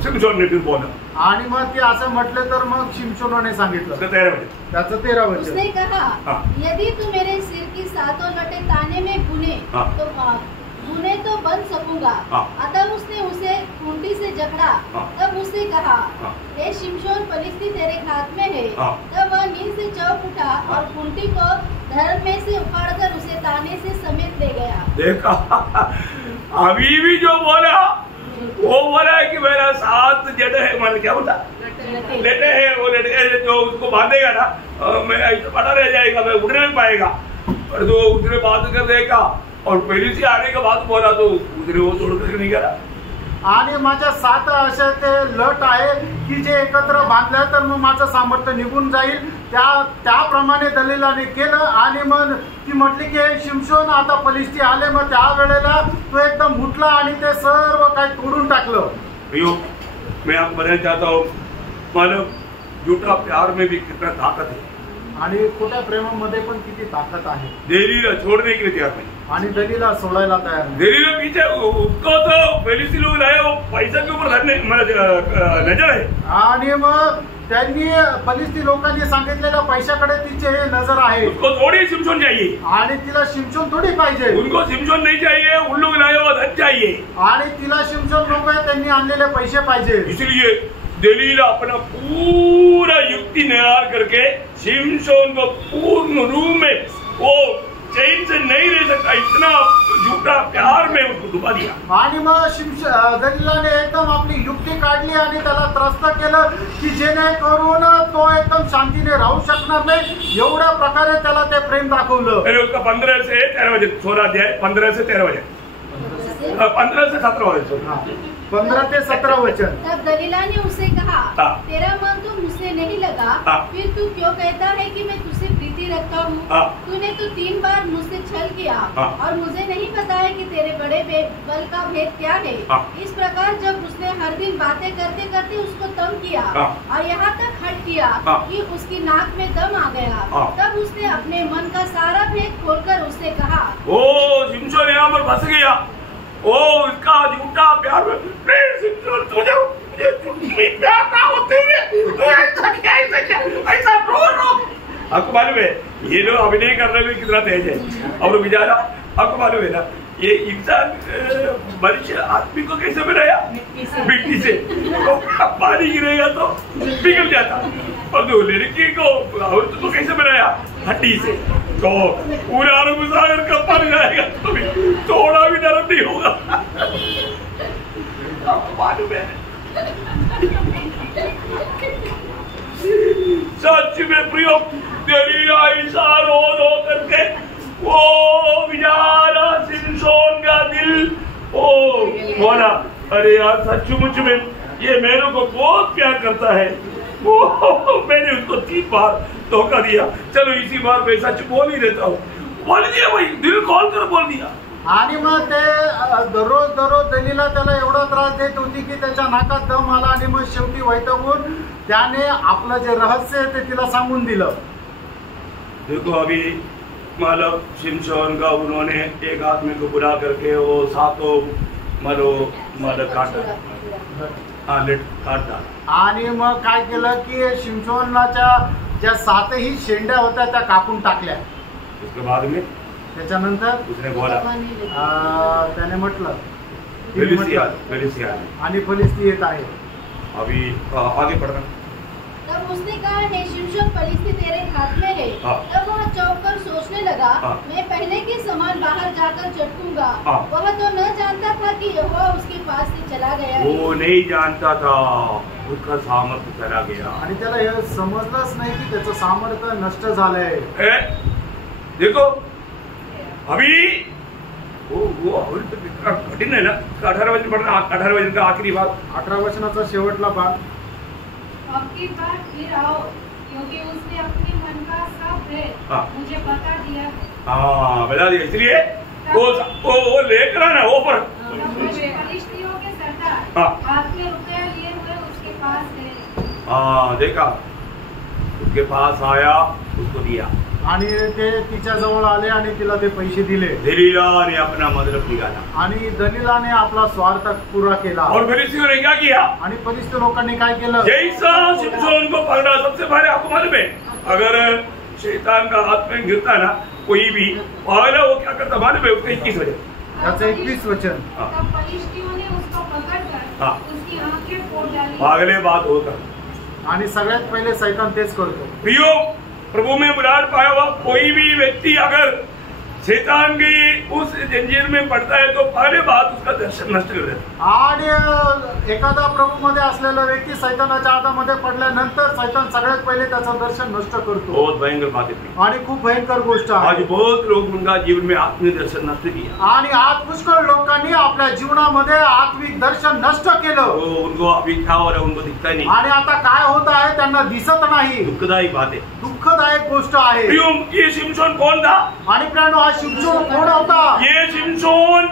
शिमशोन ने फिर बोला। आणि मग ते असं म्हटलं तर मग शिमशोनाने सांगितलं। त्याचं 13 वचन। उसने कहा, यदि तू मेरे सिर की 7 लटे ताने में बुने तो बन सकूंगा। अतः उसने उसे खूंटी से जकड़ा। तब उसने कहा, हे शिमशोन फलिस्ती तेरे हाथ में है। तब वह नींद से चौंक उठा और खूंटी को धड़ में से उखाड़कर उसे ताने से समेत ले गया। देखा अभी भी जो बोला वो बोला है कि मेरा 7 जड़ है, मतलब क्या बोलता लेटे है, वो लेटे जो उसको बांधेगा ना मैं ऐसा पड़ा रह जाएगा, मैं उठने नहीं पाएगा। पर तो उसने बात कर देखा और पहली से आने के बाद बोला तो उसने वो तोड़ करके नहीं करा। आणि माझ्या 7 अशा ते लट आहे की जे एकत्र बांधल्या तर मग माझं सामर्थ्य निघून जाईल। त्याप्रमाणे दलीलाने केलं आणि मग ती म्हटली की शिमशोन आता फलिस्ती आले। मग त्या वेळेला तो एकदम उठला आणि ते सर्व काही तोडून टाकलं। मैं आपको बताना चाहता हूँ मालूम झूठा प्यार में भी कितना ताकत है आणि खोट्या प्रेमामध्ये पण किती ताकद आहे. दलीला छोड़ने के लिए तैयार नहीं आणि दलीला सोडायला तयार नाही. दलीला पीछे उसको तो फेलिस्ती लोग लाए वो पैसा के ऊपर नजर है आणि मग त्यांनी फलिस्ती लोकांनी सांगितलेल्या पैशाकडे तिचे हे नजर आहे. उसको थोड़ी शिमशोन चाहिए आणि तिला शिमशोन थोडी पाहिजे. उनको शिमशोन नहीं चाहिए उन लोग लाए वो धन चाहिए आणि तिला शिमशोन लोक त्यांनी आणलेले पैसे पाहिजे. इसलिए दलीला अपना पूरा युक्ति तैयार करके शिमशोन को पूर्ण रूप में वो चैन से नहीं रह सकता इतना झूठा प्यार में उसको डुबा दिया. आणि मग दलीलाने एकदम आपली युक्ती काढली आणि त्याला त्रस्त केलं की जेणेकरून तो एकदम शांतीने राहू शकणार नाही एवढ्या प्रकारे त्याला ते प्रेम दाखवलं. पहले उसका 15 से 13 बजे 16 अध्याय 15 से 13 बजे 15 से 17 बजे 15 से 17 वचन. तब दलीला ने उसे कहा तेरा मन तो मुझसे नहीं लगा फिर तू क्यों कहता है कि मैं तुझसे प्रीति रखता हूँ. तूने तो 3 बार मुझसे छल किया और मुझे नहीं बताया कि तेरे बड़े बल का भेद क्या है. इस प्रकार जब उसने हर दिन बातें करते करते उसको तंग किया और यहाँ तक हट किया कि उसकी नाक में दम आ गया तब उसने अपने मन का सारा भेद खोलकर उससे कहा ओ शिमशोन यहाँ पर फंस गया. ओ इसका झूठा प्यार तुझे प्यार ना होते हुए ऐसा रो. आपको मालूम है ये लोग अभिनय करने में कितना तेज है और बेचारा आपको मालूम है ना ये इंसान मनुष्य आदमी को कैसे बनाया मिट्टी से तो पानी गिरेगा तो पिघल जाता और जो लड़की को औरत को कैसे बनाया हड्डी से तो पूरा अरब सागर का पानी जाएगा तो भी थोड़ा भी नरम नहीं होगा. आपको मालूम है सच में प्रियो दलीला ऐसा रो करके वो बेचारा शिमशोन का दिल ओ बोला अरे यार सचमुच में ये मेरे को बहुत प्यार करता है. वो मैंने उसको 3 बार धोखा दिया चलो इसी बार मैं सच बोल ही देता हूँ. बोल दिया भाई दिल खोल कर बोल दिया. आणि मग ते दररोज दलीला त्याला एवढा त्रास देत होती की त्याच्या नाकात दम आला आणि मग शेवटी वैतागून त्याने आपलं जे रहस्य आहे ते तिला सांगून दिलं. देखो अभी मालूम शिमशोन का उन्होंने एक आदमी को बुला करके वो 7 काट डाला. आणि मग काय केलं की शिमशोनाच्या ज्या 7ही शेंड्या होत्या त्या कापून टाकल्या. उसके बाद में त्याच्यानंतर उसने बोला त्याने म्हटलं फेलिस्तिया आणि फलिस्ती येत आहे. अभी आगे पढ़ना. तब उसने कहा हे शिमशोन फलिस्ती तेरे हाथ में है. तब वह चौंक कर सोचने लगा मैं पहले के समान बाहर जाकर चटकूंगा. वह तो न जानता था कि यहोवा उसके पास से चला गया. वो नहीं जानता था उसका सामर्थ्य चला गया. आणि त्याला हे समजलंच नाही की त्याचं सामर्थ्य नष्ट झालंय. देखो अभी वो कितना कठिन है ना. 18 वचन पढ़ना 18 वचन का आखिरी भाग 18 वचनाचा शेवटला भाग. अब की बार फिर आओ क्योंकि उसने अपने मन का सब भेद मुझे बता दिया है. बता दिया इसलिए वो लेकर आना वो पर फलिस्तियों के सरदार हाथ में रुपया लिए हुए उसके पास गए. देखा उसके पास आया उसको दिया आणि ते तिच्या जवळ आले आणि तिला ते पैसे दिले. दलीलाने अपना मतलब निकाला आणि दलीलाने आपला स्वार्थ पुरा केला. और फलिस्तियों ने क्या किया आणि फलिस्ती लोकांनी काय केलं जैसा शिमशोन को पकड़ा सबसे पहले आपको मालूम है अगर शैतान का हाथ में गिरता ना कोई भी पहले वो क्या करता मालूम है उसका 21 वचन त्याचं 21 वचन. तब फलिस्तियों ने उसको पकड़कर उसकी आंखें फोड़ डाली. अगले बात होता आणि सगळ्यात पहिले शैतान तेच करतो. प्रियो प्रभु में बुलाड़ पाया हुआ कोई भी व्यक्ति अगर शैतान की उस जंजीर में पड़ता है तो पहले बात उसका दर्शन नष्ट कर देता. आणि एखादा प्रभू मध्ये असलेला व्यक्ती शैतानाच्या हातामध्ये पडल्यानंतर शैतान सगळ्यात पहिले त्याचं दर्शन नष्ट करतो. बहुत भयंकर बात है आणि खूप भयंकर गोष्ट आहे. आज बहुत लोग उनका जीवन में आत्मिक दर्शन नष्ट किया आणि आज पुष्कळ लोकांनी आपल्या जीवनामध्ये आत्मिक दर्शन नष्ट केलं. उनको अभी क्या हो रहा है उनको दिखता नहीं. आणि आता काय होत आहे त्यांना दिसत नाही. दुःखदायी बात है दुःखदायक गोष्ट आहे. ये शिमशोन कौन था आणि प्राणो हा शिमशोन कोण होता. ये शिमशोन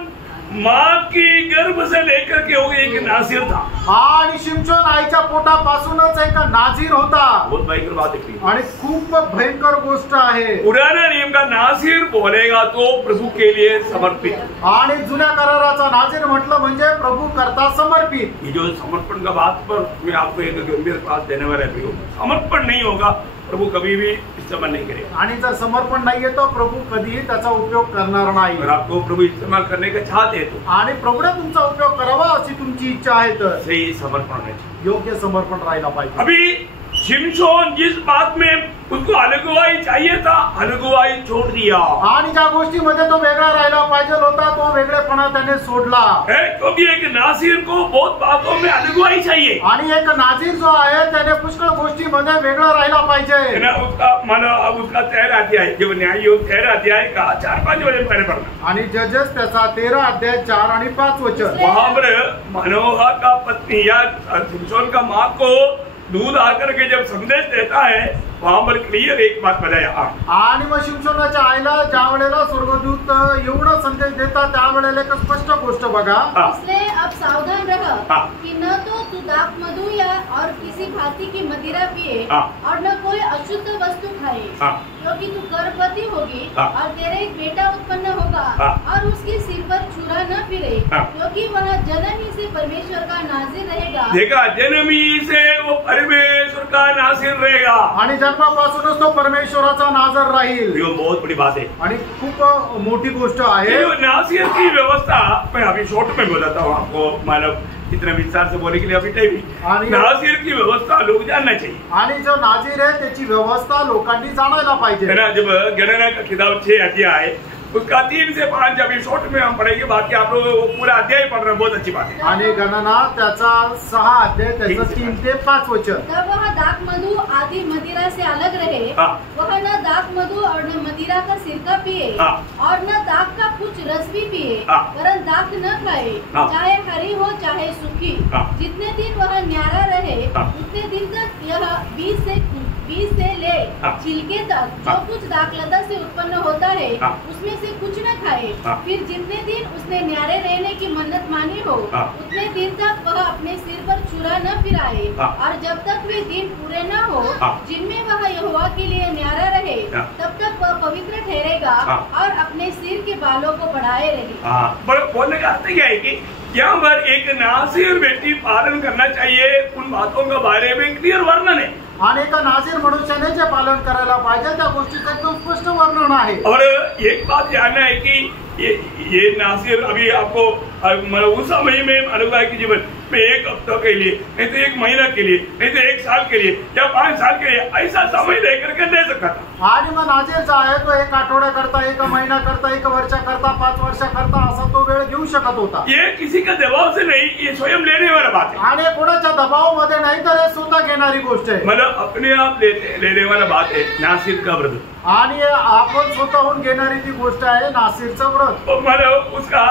माँ की गर्भ से लेकर के वो एक नासिर था। आणि शिमशोन आईच्या पोटापासूनच एक नाझीर होता। बहुत भयंकर बात है आणि खूप भयंकर गोष्ट आहे। पुराना नियम का नासिर बोलेगा तो प्रभु के लिए समर्पित, आणि जुन्या कराराचा नाझीर म्हटलं म्हणजे प्रभु करता समर्पित। ये जो समर्पण का बात पर मैं आपको एक गंभीर बात देने वाला है, समर्पण नहीं होगा प्रभु कभी भी इस्तेमाल नहीं करेगा। आणि जर समर्पण नाहीये तो प्रभु कधीही त्याचा उपयोग करणार नाही। अगर आपको प्रभु इस्तेमाल करने का चाहते हैं तो आणि प्रभुने तुमचा उपयोग करावा अशी तुमची इच्छा आहे तर सही समर्पण होना चाहिए, योग्य समर्पण राहायला पाहिजे। अभी शिमशोन जिस बात में उसको अलगुवाई चाहिए था, अलगुवाई छोड़ दिया। आणि ज्या गोष्टीमध्ये तो वेगळा राहायला पाहिजे होता तो वेगळेपणा त्याने सोडला। क्योंकि एक नासिर को बहुत बातों में अलगुवाई चाहिए, आणि एक नाझीर जो आहे त्याने पुष्कळ गोष्टीमध्ये वेगळा राहायला पाहिजे। उसका मानो अब उसका 13 अध्याय, जब न्याय योग 13 अध्याय का 4-5 वचन पहले पढ़ना। आणि जजेस त्याचा 13 अध्याय 4 आणि 5 वचन। वहां पर मनोहा का पत्नी या शिमशोन का माँ को दूध आकर के जब संदेश देता है, वहां पर क्लियर एक बात बताया। आणि मग शिमशोनाच्या आईला ज्या वेळेला स्वर्गदूत एवढा संदेश देतात त्यावेळेला एक स्पष्ट गोष्ट बघा, इसलिए अब सावधान रह कि न तो तू दाख मधु या और किसी भांति की मदिरा पिए और न कोई अशुद्ध वस्तु खाए, क्योंकि तू गर्भवती होगी और तेरे एक बेटा उत्पन्न होगा और उसके सिर पर छुरा न फिरे, क्योंकि वह जन्म ही से परमेश्वर का नाज़िर रहेगा। देखा, जन्म ही से वो परमेश्वर का नाज़िर रहेगा, आणि जन्मापासूनच तो परमेश्वराचा नाज़र राहील। ये बहुत बड़ी बात है आणि खूप मोठी गोष्ट आहे। नाज़िर की व्यवस्था मैं अभी शॉर्ट में बताता हूँ आपको, मतलब इतना विस्तार से बोलने के लिए अभी टाइम नहीं। नाज़िर की व्यवस्था लोग जानना चाहिए, आणि जो नाझीर आहे त्याची व्यवस्था लोकांनी जाणायला पाहिजे। है ना। जब गणना का किताब 6 अध्याय उसका 3 से 5 अभी शॉर्ट में हम पढ़ेंगे, बाकी आप लोग पूरा अध्याय पढ़ रहे हैं, बहुत अच्छी बात है। आणि गणना त्याचा 6 अध्याय त्याचा 3 से 5 वचन। तब वह दाख मधु आदि मदिरा से अलग रहे, वह न दाख मधु और न मदिरा का सिरका पिए और न दाख का कुछ रस भी पिए, वरन दाख न खाए, चाहे हरी हो चाहे सूखी। जितने दिन वह न्यारा रहे उतने दिन तक यह बीज से ले छिलके तक जो कुछ दाखलता से उत्पन्न होता है उसमें से कुछ न खाए। फिर जितने दिन उसने न्यारे रहने की मन्नत मानी हो उतने दिन तक वह अपने सिर पर छुरा न फिराए, और जब तक वे दिन पूरे न हो जिनमें वह यहोवा के लिए न्यारा रहे तब तक वह पवित्र ठहरेगा और अपने सिर के बालों को बढ़ाए रहे। बोलने का अर्थ क्या है कि यहाँ पर एक नाज़िर व्यक्ति पालन करना चाहिए, उन बातों के बारे में क्लियर वर्णन है। आणि एका नाझीर मनुष्याने जे पालन करायला पाहिजे त्या गोष्टीचं एकदम स्पष्ट वर्णन आहे। और एक बात जानना है कि ये नाज़िर अभी आपको उस समय में अनुग्रह की जीवन में 1 हफ्ता के लिए, नहीं तो 1 महीना के लिए, नहीं तो 1 साल के लिए या 5 साल के लिए ऐसा समय लेकर के दे सकता था। आणि मग नाझीर जो आहे तो 1 आठवडा करता, 1 महिना करता, 1 वर्ष करता, 5 वर्ष करता असा तो वेळ घेऊ शकत होता। ये किसी का दबाव से नहीं, ये स्वयं लेने वाला बात है। आणि कोणाच्या दबावामध्ये नाही तर हे स्वतः घेणारी गोष्ट आहे। मतलब अपने आप लेने वाला बात है नाज़िर का व्रत, आणि आपण स्वतःहून घेणारी ती गोष्ट आहे नाझीरचं व्रत। मतलब उसका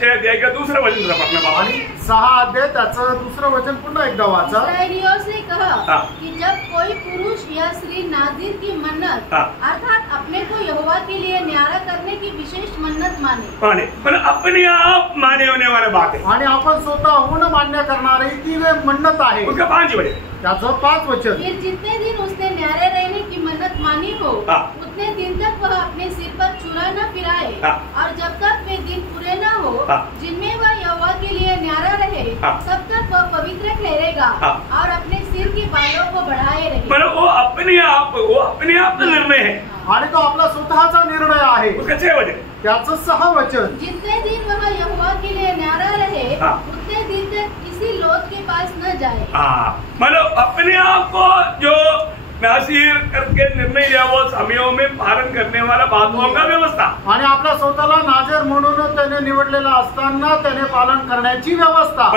6 अध्याय का दूसरा वचन पढ़ना बाबा। आणि 6 अध्याय त्याचं दुसरं वचन पुन्हा एकदा वाचा। इस्राएलियों से कहा कि जब कोई पुरुष या स्त्री नाज़िर की मन्नत अर्थात अपने को यहोवा के लिए न्यारा करने की विशेष मन्नत माने, मतलब अपने आप माने होने वाला बात है। आणि आपण स्वतःहून मान्य करणारी ती मन्नत आहे। उसका 5 वचन, त्याचं 5 वचन। फिर जितने दिन उसने न्यारे रहने की मन्नत मानी हो उतने दिन तक वह अपने सिर पर छुरा न फिराए, और जब तक वे दिन पूरे न हो जिनमें वह यहोवा के लिए न्यारा रहे तब तक वह पवित्र ठहरेगा और अपने सिर के बालों को बढ़ाए रहे। मतलब वो अपने आप का निर्णय है, आणि तो आपला स्वतःचा निर्णय आहे। उसका 6 वचन, त्याचं 6 वचन। जितने दिन वह यहोवा के लिए न्यारा रहे उतने दिन तक किसी लोथ के पास न जाए। मतलब अपने आप को जो नाज़िर करके निर्णय लिया वो समयों में पालन करने वाला बातों का व्यवस्था, आणि आपल्या स्वतःला नाझीर म्हणून त्याने निवडलेला असताना त्याने पालन करण्याची व्यवस्था।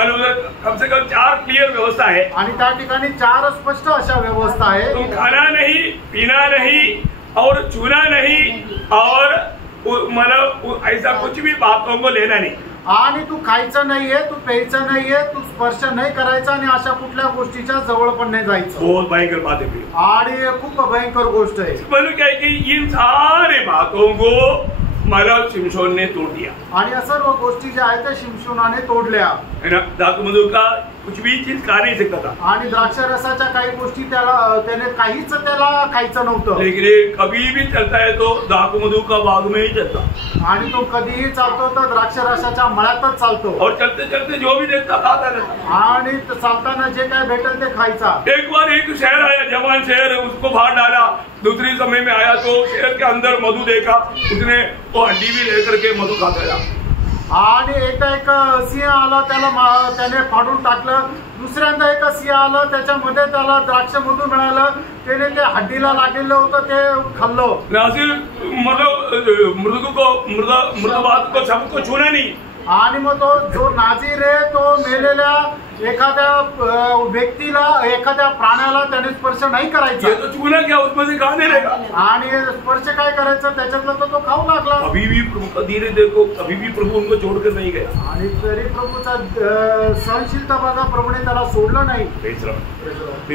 कम से कम 4 क्लियर व्यवस्था है, आणि त्या ठिकाणी 4 स्पष्ट अशा व्यवस्था आहे। तुम खाना नहीं, पीना नहीं और छूना नहीं, और मतलब ऐसा कुछ भी बातों को लेना नहीं। आणि तू खायचं नाहीये, तू प्यायचं नाहीये, तू स्पर्श नाही करायचा आणि अशा कुठल्या गोष्टीच्या जवळ पण नाही जायचं। बहुत भयंकर बात है आणि खूप भयंकर गोष्ट आहे। मतलब क्या है कि इन सारे बातों को मला शिमशोनने तोड़ दिया। आणि या सर्व गोष्टी ज्या आहेत त्या शिमशोनाने तोडल्या है ना। दाखमधु का कुछ भी चीज खा नहीं सकता था, आणि द्राक्षरसाच्या काही गोष्टी त्याने काहीच त्याला खायचं नव्हतं, लेकिन ये कभी भी चलता है तो दाखमधु का बाग में ही चलता, आणि तो कधीही चालतो तर द्राक्षरसाच्या मळ्यातच चालतो, और चलते चलते जो भी देखता खाता रहता, आणि चालताना जे काय भेटेल ते खायचा। एक बार एक शहर आया, जवान शहर, उसको बाहर डाला। दूसरी समय में आया तो शहर के अंदर मधु देखा, उसने वो हड्डी भी लेकर के मधु खाता गया। आणि एकदा एक सिंह आला, त्याने फाडून टाकलं। दुसऱ्यांदा एक सिंह आलं, त्याच्यामध्ये त्याला द्राक्ष मधु मिळालं, त्याने ते हड्डीला लागलेलं होतं ते खाल्लं। मतलब मृदबाद को सबको छूना नहीं। आणि मग तो जो नाजीर आहे तो मेलेल्या एखाद्या व्यक्तीला, एखाद्या प्राण्याला त्याने स्पर्श नाही करायचा। तो छूना क्या, उसमें से खाने लगा। आणि स्पर्श काय करायचं, त्याच्यातलं तो खाऊ लागला। अभी भी प्रभु का धीरे देखो, कभी भी प्रभु उनको छोड़कर नहीं गया। आणि तरी प्रभूचा सहनशीलता बघा, प्रभूने त्याला सोडलं नाही।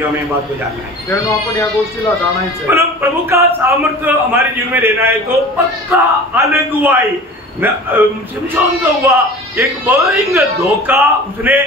हमें बात को जानना है, तेणु आपण या गोष्टीला जाणायचं। मतलब प्रभु का सामर्थ्य हमारे जीवन में रहना है तो पक्का अलगुवाई। शिमशोन का हुआ एक बोरिंग धोखा, उसने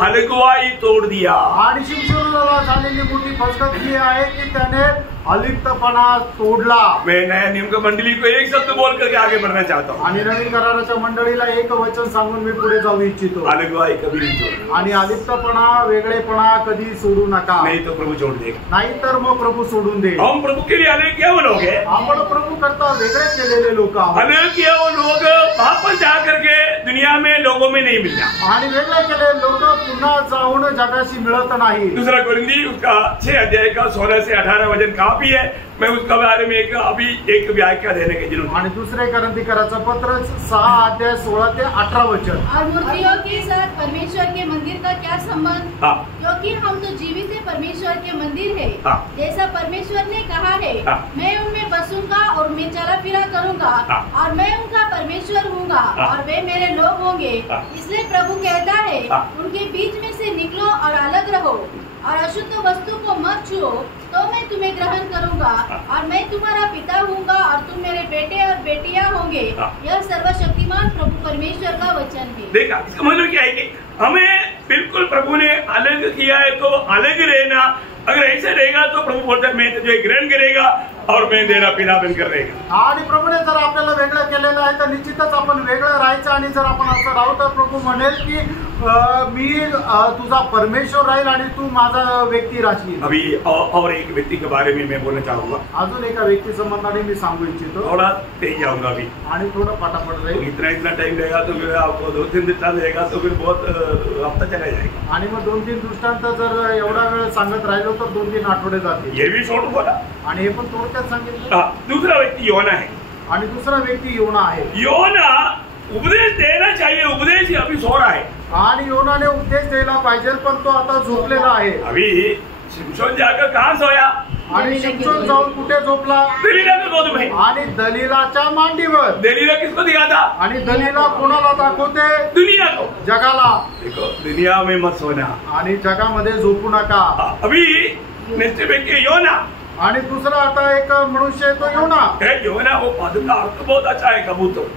अलगुवाई तोड़ दिया। आणि शिमशोनाला झालेली मोठी फसगत ही आहे की त्याने अलिप्तपणा तोडला। मैं नया नियम का मंडली को एक शब्द बोल करके आगे बढ़ना चाहता हूँ। आणि नवीन कराराच्या मंडळीला एक वचन सांगून मी पुढे जाऊ इच्छितो। अलगुवाई कभी नहीं छोड़ना, आणि अलिप्तपणा, वेगळेपणा कधी सोडू नका, नहीं तो प्रभु छोड़ देगा, नाही तर मग प्रभू सोडून दे। हम प्रभु के लिए अलग क्या वो लोग हैं, आपण प्रभु करता वेगळे केलेले लोक आहोत। अलग किया वो लोग वापस जा करके दुनिया में लोगों में नहीं मिलना, आणि वेगळे केलेले लोक पुन्हा जाऊन जगाशी मिळत नाही। दूसरा कोरिन्थी उसका 6 अध्याय का 16 से 18 वचन काफी है, मैं उसका बारे में अभी एक व्याख्या देने की जरूरत है। आणि दुसरे कोरिन्थीकराचं पत्र 6 अध्याय 16 ते 18 वचन। और मूर्तियों के साथ परमेश्वर के मंदिर का क्या संबंध, क्योंकि हम तो जीवित परमेश्वर के मंदिर है। जैसा परमेश्वर ने कहा है, मैं उनमें बसूंगा और मैं चला फिरा करूंगा, और मैं उनका परमेश्वर हूँगा और वे मेरे लोग होंगे। इसलिए प्रभु कहता है, उनके बीच में से निकलो और अलग रहो, और अशुद्ध वस्तु को मत छुओ, तो मैं तुम्हें ग्रहण करूंगा, और मैं तुम्हारा पिता हूँगा और तुम मेरे बेटे और बेटियां होंगे। यह सर्वशक्तिमान प्रभु परमेश्वर का वचन है। देखा, इसका मतलब क्या है कि हमें बिल्कुल प्रभु ने अलग किया है तो अलग रहना। अगर ऐसे रहेगा तो प्रभु बोलता है, मैं तुझे ग्रहण करेगा और मैं तेरा पिता बनकर रहेगा। आणि प्रभूने जर आपल्याला वेगळं केलेलं आहे तर निश्चितच आपण वेगळं राहायचं। आणि जर आपण असं राहू तर प्रभू म्हणेल की मी तुझा परमेश्वर राहील आणि तू माझा व्यक्ती राहशील। अभी और एक व्यक्ति के बारे में मैं बोलना चाहूंगा, अजून एका व्यक्ती संबंधाने मी सांगू इच्छितो। थोड़ा तेज जाऊंगा अभी, आणि थोडं फटाफट राहील। इतना टाइम रहेगा तो फिर आपको 2-3 दिन चलेगा तो फिर बहुत हफ्ता चला जाएगा। आणि मग 2-3 दृष्टांत जर एवढा वेळ सांगत राहिलो तर 2-3 आठवडे जातील। ये भी शॉर्ट बोला, आणि हे पण थोडक्यात सांगितलं। दूसरा व्यक्ति योना है, आणि दुसरा व्यक्ती योना आहे। योना उपदेश देना चाहिए, उपदेश ही अभी सो रहा है। आणि योनाने उपदेश द्यायला पाहिजे पण तो आता झोपलेला आहे। अभी शिमशोन जाकर कहाँ सोया, आणि शिमशोन जाऊन कुठे झोपला, दलीला के गोद में, आणि दलीलाच्या मांडीवर। दलीला किसको दिखाता, आणि दलीला कोणाला दाखवते, दुनिया को, जगाला। देखो दुनिया में मत सोना, आणि जगामध्ये झोपू नका। अभी नेक्स्ट व्यक्ति योना, आणि दुसरा आता एक मनुष्य तो योना। योना वो पद का अर्थ बहुत अच्छा है, कबूतर।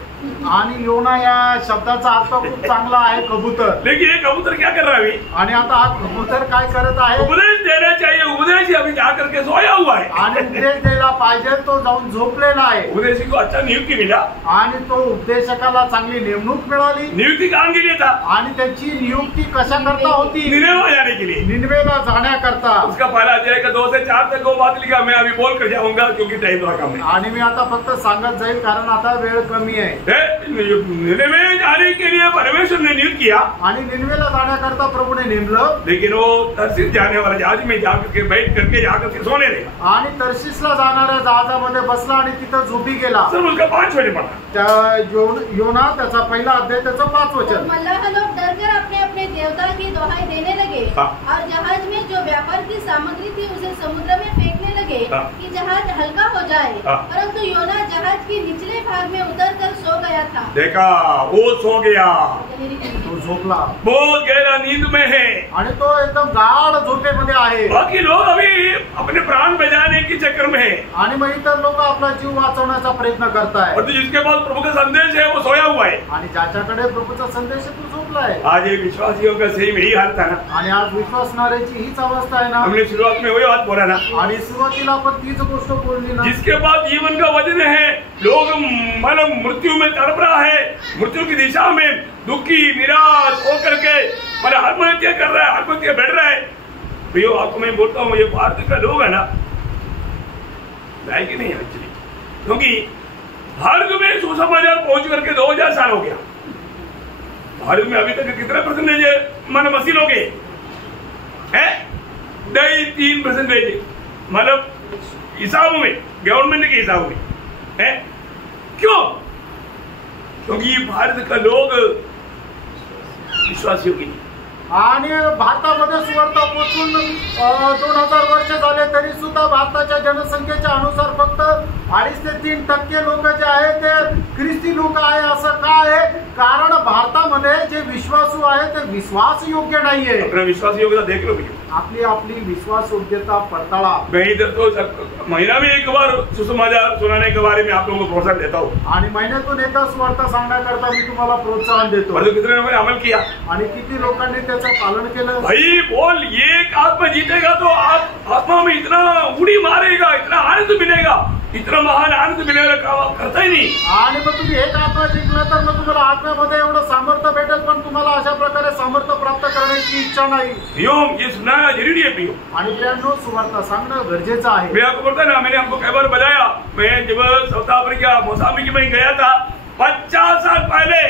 आणि योना या शब्दाचा अर्थ खूप चांगला आहे, कबूतर। लेकिन ये कबूतर क्या कर रहा है अभी, आणि आता हा कबूतर काय करत आहे, उपदेश देना चाहिए, उपदेश ही अभी जाकर के सोया हुआ है। आणि उपदेश द्यायला पाहिजे तो जाऊन झोपलेला आहे। उपदेशी को अच्छा नियुक्ति मिला, आणि तो उपदेशकाला चांगली नेमणूक मिळाली। नियुक्ति काम के लिए था, आणि त्याची नियुक्ती कशा करता होती, निनेवे जाने के लिए, निनवेला जाण्याकरता। उसका पहला अध्याय का 2 से 4 तक वो बात लिखा, मैं अभी बोल कर जाऊंगा क्योंकि टाइम थोड़ा कम है। आणि मी आता फक्त सांगत जाईल कारण आता वेळ कमी आहे। निनेवे जाने के लिए परमेश्वर ने नियुक्त किया, आणि निनवेला जाण्याकरता प्रभूने नेमलं। लेकिन वो तर्शीश जाने वाला जहाज में जाकर के बैठ करके जाकर के सोने लगा। आणि तर्शीसला जाणाऱ्या जहाजामध्ये बसला आणि तिथं झोपी गेला। सर उसका 5 वचन पढ़ा, योना त्याचा पहिला अध्याय त्याचं 5 वचन। मल्लाह लोग डरकर अपने अपने देवता की दोहाई देने लगे, और जहाज में जो व्यापार की सामग्री थी उसे समुद्र में फेंकने लगे कि जहाज हल्का हो जाए। परंतु योना जहाज के निचले भाग में उतरकर सो गया था। देखा, वो सो गया, तो झोपला, बहुत गहरा नींद में है, आणि तो एकदम गाढ झोपेमध्ये आहे। बाकी लोग अभी अपने प्राण बचाने की चक्कर में है आणि मग इतर लोक आपला जीव वाचवण्याचा प्रयत्न करताय, और जिसके पास प्रभु का संदेश है वो सोया हुआ है। आणि ज्याच्याकडे प्रभूचा संदेश आहे तो झोपलाय। आज एक विश्वासियों का सही में यही हाल था ना, आणि आज विश्वासणाऱ्याची हीच अवस्था आहे ना। हमने शुरुआत में वही बात बोला ना, आणि सुरुवातीला आपण तीच गोष्ट बोलली ना, जिसके पास जीवन का वजन है, लोग मतलब मृत्यु में तड़प रहा है, मृत्यु की दिशा में दुखी निराश होकर के मतलब आत्महत्या कर रहा है, आत्महत्या बढ़ रहा है। भैया आपको मैं बोलता हूँ, ये भारत का लोग है ना, कि नहीं एक्चुअली, क्योंकि भारत में सुसमाचार पहुंच करके 2000 साल हो गया। भारत में अभी तक कितना परसेंटेज मन मसीह लोग है 3% मतलब हिसाबों में, गवर्नमेंट के हिसाब में है। क्यों? क्योंकि भारत का लोग विश्वासी होगी नहीं। आणि भारतामध्ये सुवार्ता पोहोचून 2000 वर्ष झाले तरी सुद्धा भारताच्या जनसंख्येच्या अनुसार फक्त 2.5 ते 3% लोक जे आहेत ते ख्रिस्ती लोक आहे। असं का आहे? कारण भारतामध्ये जे विश्वासू आहे ते विश्वास योग्य नाहीये। अपना विश्वास योग्यता देख लो भैया, आपली विश्वास योग्यता पडताळा। मैं इधर तो महीना में एक बार सुसमाचार सुनाने के बारे में आप लोगों को प्रोत्साहन देता हूँ, आणि महिन्यातून एकदा सुवार्ता सांगण्याकरता मी तुम्हाला प्रोत्साहन देतो। और कितने लोगों ने अमल किया आणि किती लोकांनी त्याचं पालन केलं? भाई बोल, ये एक आत्मा जीतेगा तो आप आत्मा में इतना उड़ी मारेगा, इतना आनंद मिलेगा, इतना महान आनंद मिलेगा, काम करता ही नहीं। आणि मग तुम्ही एक आत्मा जिंकला तर मग तुम्हाला आत्म्यामध्ये एवढं सामर्थ्य भेटेल, पण तुम्हाला अशा प्रकारे सामर्थ्य प्राप्त करण्याची इच्छा नाही। प्रियोम, ये सुनाना जरूरी है प्रियो, आणि प्रियांनो सुवार्ता सांगणं गरजेचं आहे। मैं आपको बोलता ना, मैंने आपको कई बार बताया, मैं जब साउथ अफ्रीका मोजाम्बिक में गया था 50 साल पहले,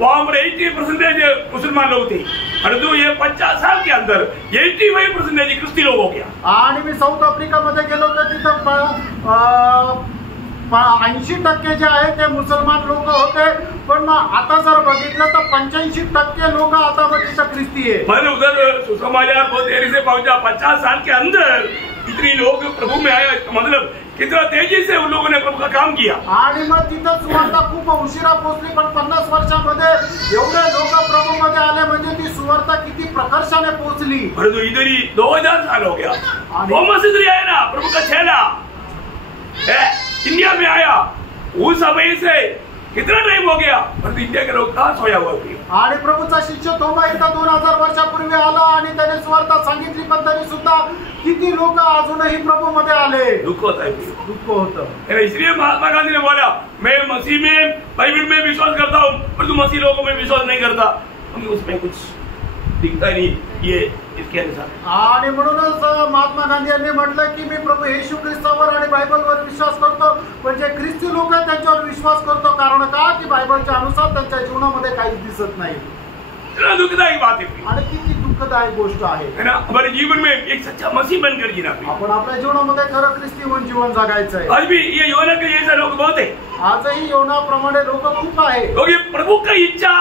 वहां पर 80% मुसलमान लोग थे, और तो ये 50 साल के अंदर 85% ख्रिस्ती लोग हो गया। आणि मी साऊथ आफ्रिकामध्ये गेलो तर तिथं 80% जे आहे ते मुसलमान लोक होते, पण मग आता जर बघितलं तर 85% लोक आता मग तिथं ख्रिस्ती आहे। मतलब उधर सुसमाचार बहुत देरी से पहुंचा, 50 साल के अंदर इतनी लोग प्रभु में आए, मतलब कितना तेजी से उन लोगों ने प्रभु का काम किया। आणि मग तिथं सुवार्ता खूप उशिरा पोहोचली, पण 50 वर्षामध्ये एवढे लोक प्रभू मध्ये आले, म्हणजे ती सुवार्ता किती प्रकर्षाने पोहोचली। परंतु इधर ही 2000 साल हो गया। मोहम्मद सिद्दीक आया ना, प्रभु का चेला इंडिया में आया, उस समय से कितना टाइम हो गया, परंतु इंडिया के लोग कहाँ सोया हुआ है। आणि प्रभूचा शिष्य तोमा इथं 2000 वर्षापूर्वी आला आणि त्याने सुवार्ता सांगितली, पण तरी सुद्धा किती लोक अजूनही प्रभू मध्ये आले। दुःख होता है, दुःख होतं। इसलिए महात्मा गांधी ने बोला, मैं मसीह में बाइबल में विश्वास करता हूँ, परंतु मसीह लोगों में विश्वास नहीं करता, क्योंकि उसमें कुछ दिखता नहीं ये इसके अनुसार। आणि म्हणूनच महात्मा गांधी यांनी म्हटलं की मी प्रभू येशू ख्रिस्तावर आणि बायबलवर विश्वास करतो, पण जे ख्रिस्ती लोक आहेत त्यांच्यावर विश्वास करतो। कारण का? की बायबलच्या अनुसार त्यांच्या जीवनामध्ये काहीच दिसत नाही। दुखदायक बात है, आणि किती दुःखदायक गोष्ट आहे ना। हमारे जीवन में एक सच्चा मसीह बनकर जीना, आपण आपल्या जीवनामध्ये खरं ख्रिस्तीवन जीवन जगायचं आहे। आज भी ये योना के जैसे लोग बहुत है, आजही योनाप्रमाणे लोक खूप आहे, क्योंकि प्रभु की इच्छा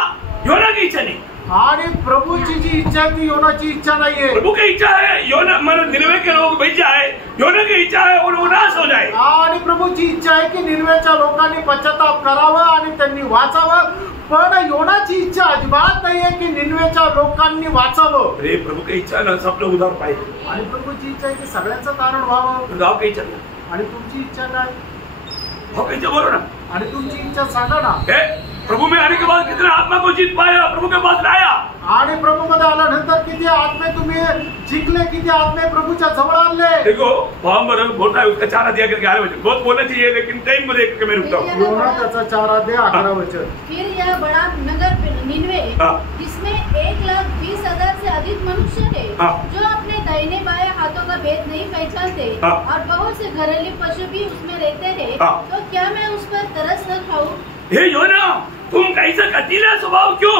योना की इच्छा नहीं। आणि प्रभूची जी इच्छा आहे ती योनाची इच्छा नाहीये। प्रभु की इच्छा है योना मतलब निनवे के लोग बच जाए, योना की इच्छा है वो लोग नाश हो जाए। आणि प्रभूची इच्छा आहे की निनवेच्या लोकांनी पश्चाताप करावा आणि त्यांनी वाचावं, पण योनाची इच्छा अजिबात नाहीये की निनवेच्या लोकांनी वाचावं। अरे प्रभु की इच्छा ना सब लोग उधार पाए, आणि प्रभूची इच्छा आहे की सगळ्यांचं तारण व्हावं। गाव की इच्छा, आणि तुमची इच्छा काय? भाव की इच्छा बोलो ना, आणि तुमची इच्छा सांगा ना। प्रभु में आने के बाद कितना आत्मा को जीत पाया, प्रभु के पास लाया। आणि प्रभू मध्ये आल्यानंतर किती आत्मे तुम्ही जिंकले, किती आत्मे प्रभूच्या जवळ आणले। देखो मोहम्मद बोलता है उसका 4 अध्याय करके 11 वचन, बहुत बोलना चाहिए लेकिन टाइम में देख के मैं रुकता हूँ। योना त्याचा 4 अध्याय 11 वचन। फिर यह बड़ा नगर निनवे, जिसमें 1,20,000 से अधिक मनुष्य है, जो अपने दाहिने बाएं हाथों का भेद नहीं पहचानते, और बहुत से घरेलू पशु भी उसमें रहते हैं, तो क्या मैं उस पर तरस न खाऊं? हे योना, तुम कैसा कटीला स्वभाव क्यों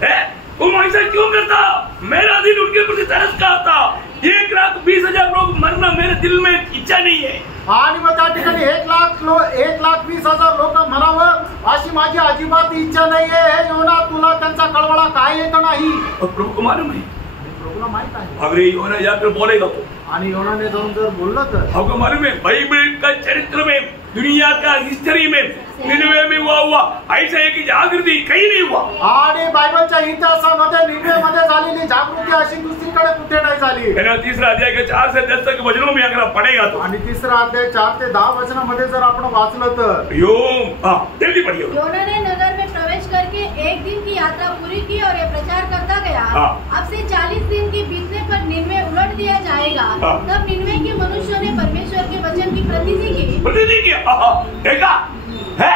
है? तुम ऐसा क्यों करता? मेरा दिल उनके प्रति तरस का था। 1,20,000 लोग मरना मेरे दिल में इच्छा नहीं है। आणि मग त्या ठिकाणी 1,20,000 लोक मरावं अशी माझी अजिबात इच्छा नाहीये। हे योना, तुला त्यांचा कळवळा काय येत नाही? और प्रभु को मालूम है, प्रभूला माहित आहे। अगर योना जाकर बोलेगा तो, आणि योनाने जाऊन जर बोललं तर आपको मालूम है बाइबल का चरित्र में दुनिया का हिस्ट्री में निनवे में हुआ ऐसा है की जागृती काही नाही हुआ. आणि बायबलच्या इतिहासामध्ये निनवेमध्ये झालेली जागृती अशी दुसरीकडे कुठे नाही झाली. तीसरा अध्याय के 4 से 10 तक वचनों में अगर पढ़ेगा तो आणि तिसरा अध्याय 4 ते 10 वचनामध्ये जर आपण वाचलं तर जल्दी पढ़िए. योना ने नगर में प्रवेश करके 1 दिन की यात्रा पूरी की और ये प्रचार करता गया. अब से 40 दिन के बीतने पर निनवे उलट दिया जाएगा. तब निनवे के मनुष्यों ने परमेश्वर के वचन की प्रतिनिधि की. देखा है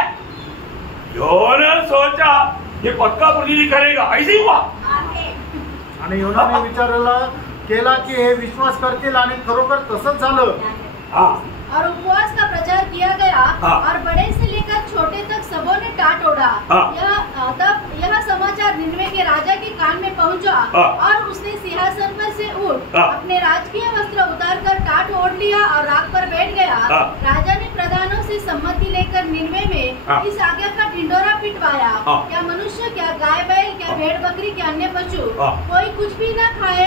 योना सोचा ये पक्का प्रतिनिधि करेगा, ऐसे ही हुआ. आणि योनाने विचारला केला की हे विश्वास करतील आणि खरोखर तसंच झालं. और उपवास का प्रचार किया गया. और बड़े से लेकर छोटे तक सबों ने टाट ओढ़ा. यह समाचार निनवे के राजा के कान में पहुंचा. और उसने सिंहासन पर से उठ अपने राजकीय वस्त्र उतारकर टाट ओढ़ लिया और राख पर बैठ गया. राजा ने प्रधानों से सम्मति लेकर निनवे में इस आज्ञा का ढिंडोरा पिटवाया. क्या मनुष्य, क्या गाय बैल, क्या भेड़ बकरी, क्या अन्य पशु कोई कुछ भी न खाए,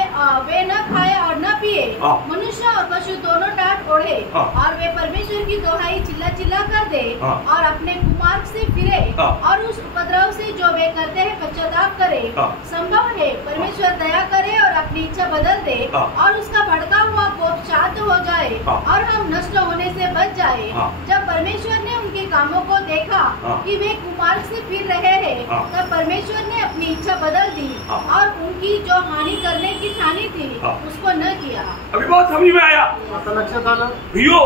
वे न खाए और न पिए. मनुष्य और पशु दोनों टाट ओढ़े और वे परमेश्वर की दोहाई चिल्ला चिल्ला कर दे और अपने कुमार्ग से फिरे और उस उपद्रव से जो वे करते हैं पश्चाताप करे. संभव है परमेश्वर दया करे और अपनी इच्छा बदल दे और उसका भड़का हुआ कोप शांत हो जाए और हम नष्ट होने से बच जाए. जब परमेश्वर ने उनके कामों को देखा कि वे कुमार्ग से फिर रहे हैं, तब परमेश्वर ने अपनी इच्छा बदल दी और उनकी जो हानि करने की ठानी थी उसको न किया. अभी बहुत समझ में आया. आता लक्षात आलं.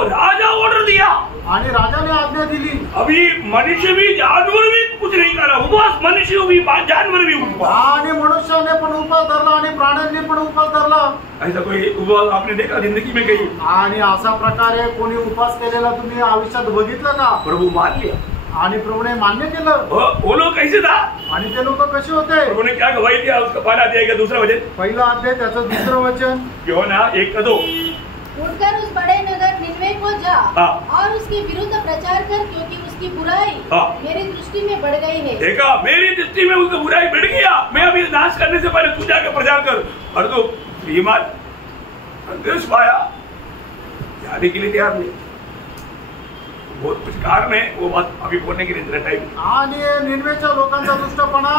राजा ऑर्डर दिया आणि राजाने आज्ञा दिली. अभी मनुष्य भी जानवर भी कुछ नहीं करा. उपवास मनुष्य भी जानवर भी उपवास. आणि मनुष्याने पण उपवास धरला आणि प्राण्यांनी पण उपवास धरला. ऐसा कोई उपवास आपने देखा जिंदगी में कहीं? आणि असा प्रकारे कोणी उपवास केलेला तुम्ही आयुष्यात बघितलं का? प्रभु मान लिया आणि प्रभूने मान्य केलं. वो लोग कैसे था आणि ते लोक कसे होते? प्रभु ने क्या गवाही दिया उसका पहला अध्याय का दूसरा वचन. पहिला अध्याय त्याचं दुसरं वचन. योना 1:2 उठकर उस बड़े नगर निनवे को जा और उसके विरुद्ध प्रचार कर, क्योंकि उसकी बुराई मेरी दृष्टि में बढ़ गई है. देखा मेरी दृष्टि में उसकी बुराई बढ़ गया. मैं अभी नाश करने से पहले तू जाकर प्रचार कर. और तो श्रीमान संदेश पाया जाने के लिए तैयार नहीं. बहुत कुछ कारण है, वो बात अभी बोलने के लिए टाइम. आणि निनवेच्या लोकांचा दुष्टपणा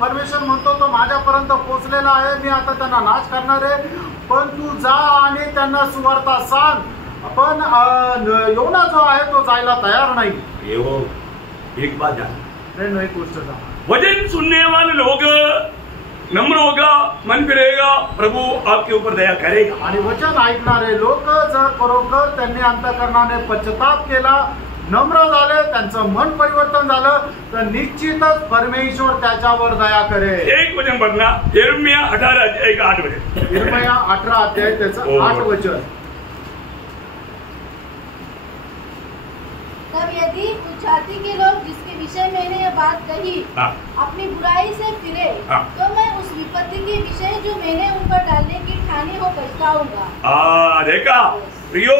परमेश्वर म्हणतो तो माझ्यापर्यंत पोहोचलेला आहे. मी आता त्यांना नाश करणार आहे. पण तू जा आणि त्यांना सुवार्ता सांग. पण योना जो आहे तो जायला तयार नाही. ये वो एक बात जान, एक गोष्ट सांग. वचन सुनने वाले लोग नम्र होगा, मन फिरेगा, प्रभु आपके ऊपर दया करेगा. आणि वचन ऐकणारे लोक जर खरोखर त्यांनी अंतःकरणाने पश्चाताप केला, नम्र झाले, त्यांचं मन परिवर्तन झालं, तर निश्चितच परमेश्वर त्याच्यावर दया करेल. एक वचन पढ़ना, यिर्मयाह 18 अध्याय का 8 वचन. यिर्मयाह 18 अध्याय त्याचं 8 वचन. तब यदि उस जाति के लोग जिसके विषय मैंने यह बात कही अपनी बुराई से फिरे, तो मैं उस विपत्ति के विषय जो मैंने उन पर डालने की ठानी हो पछताऊंगा. देखा प्रियो,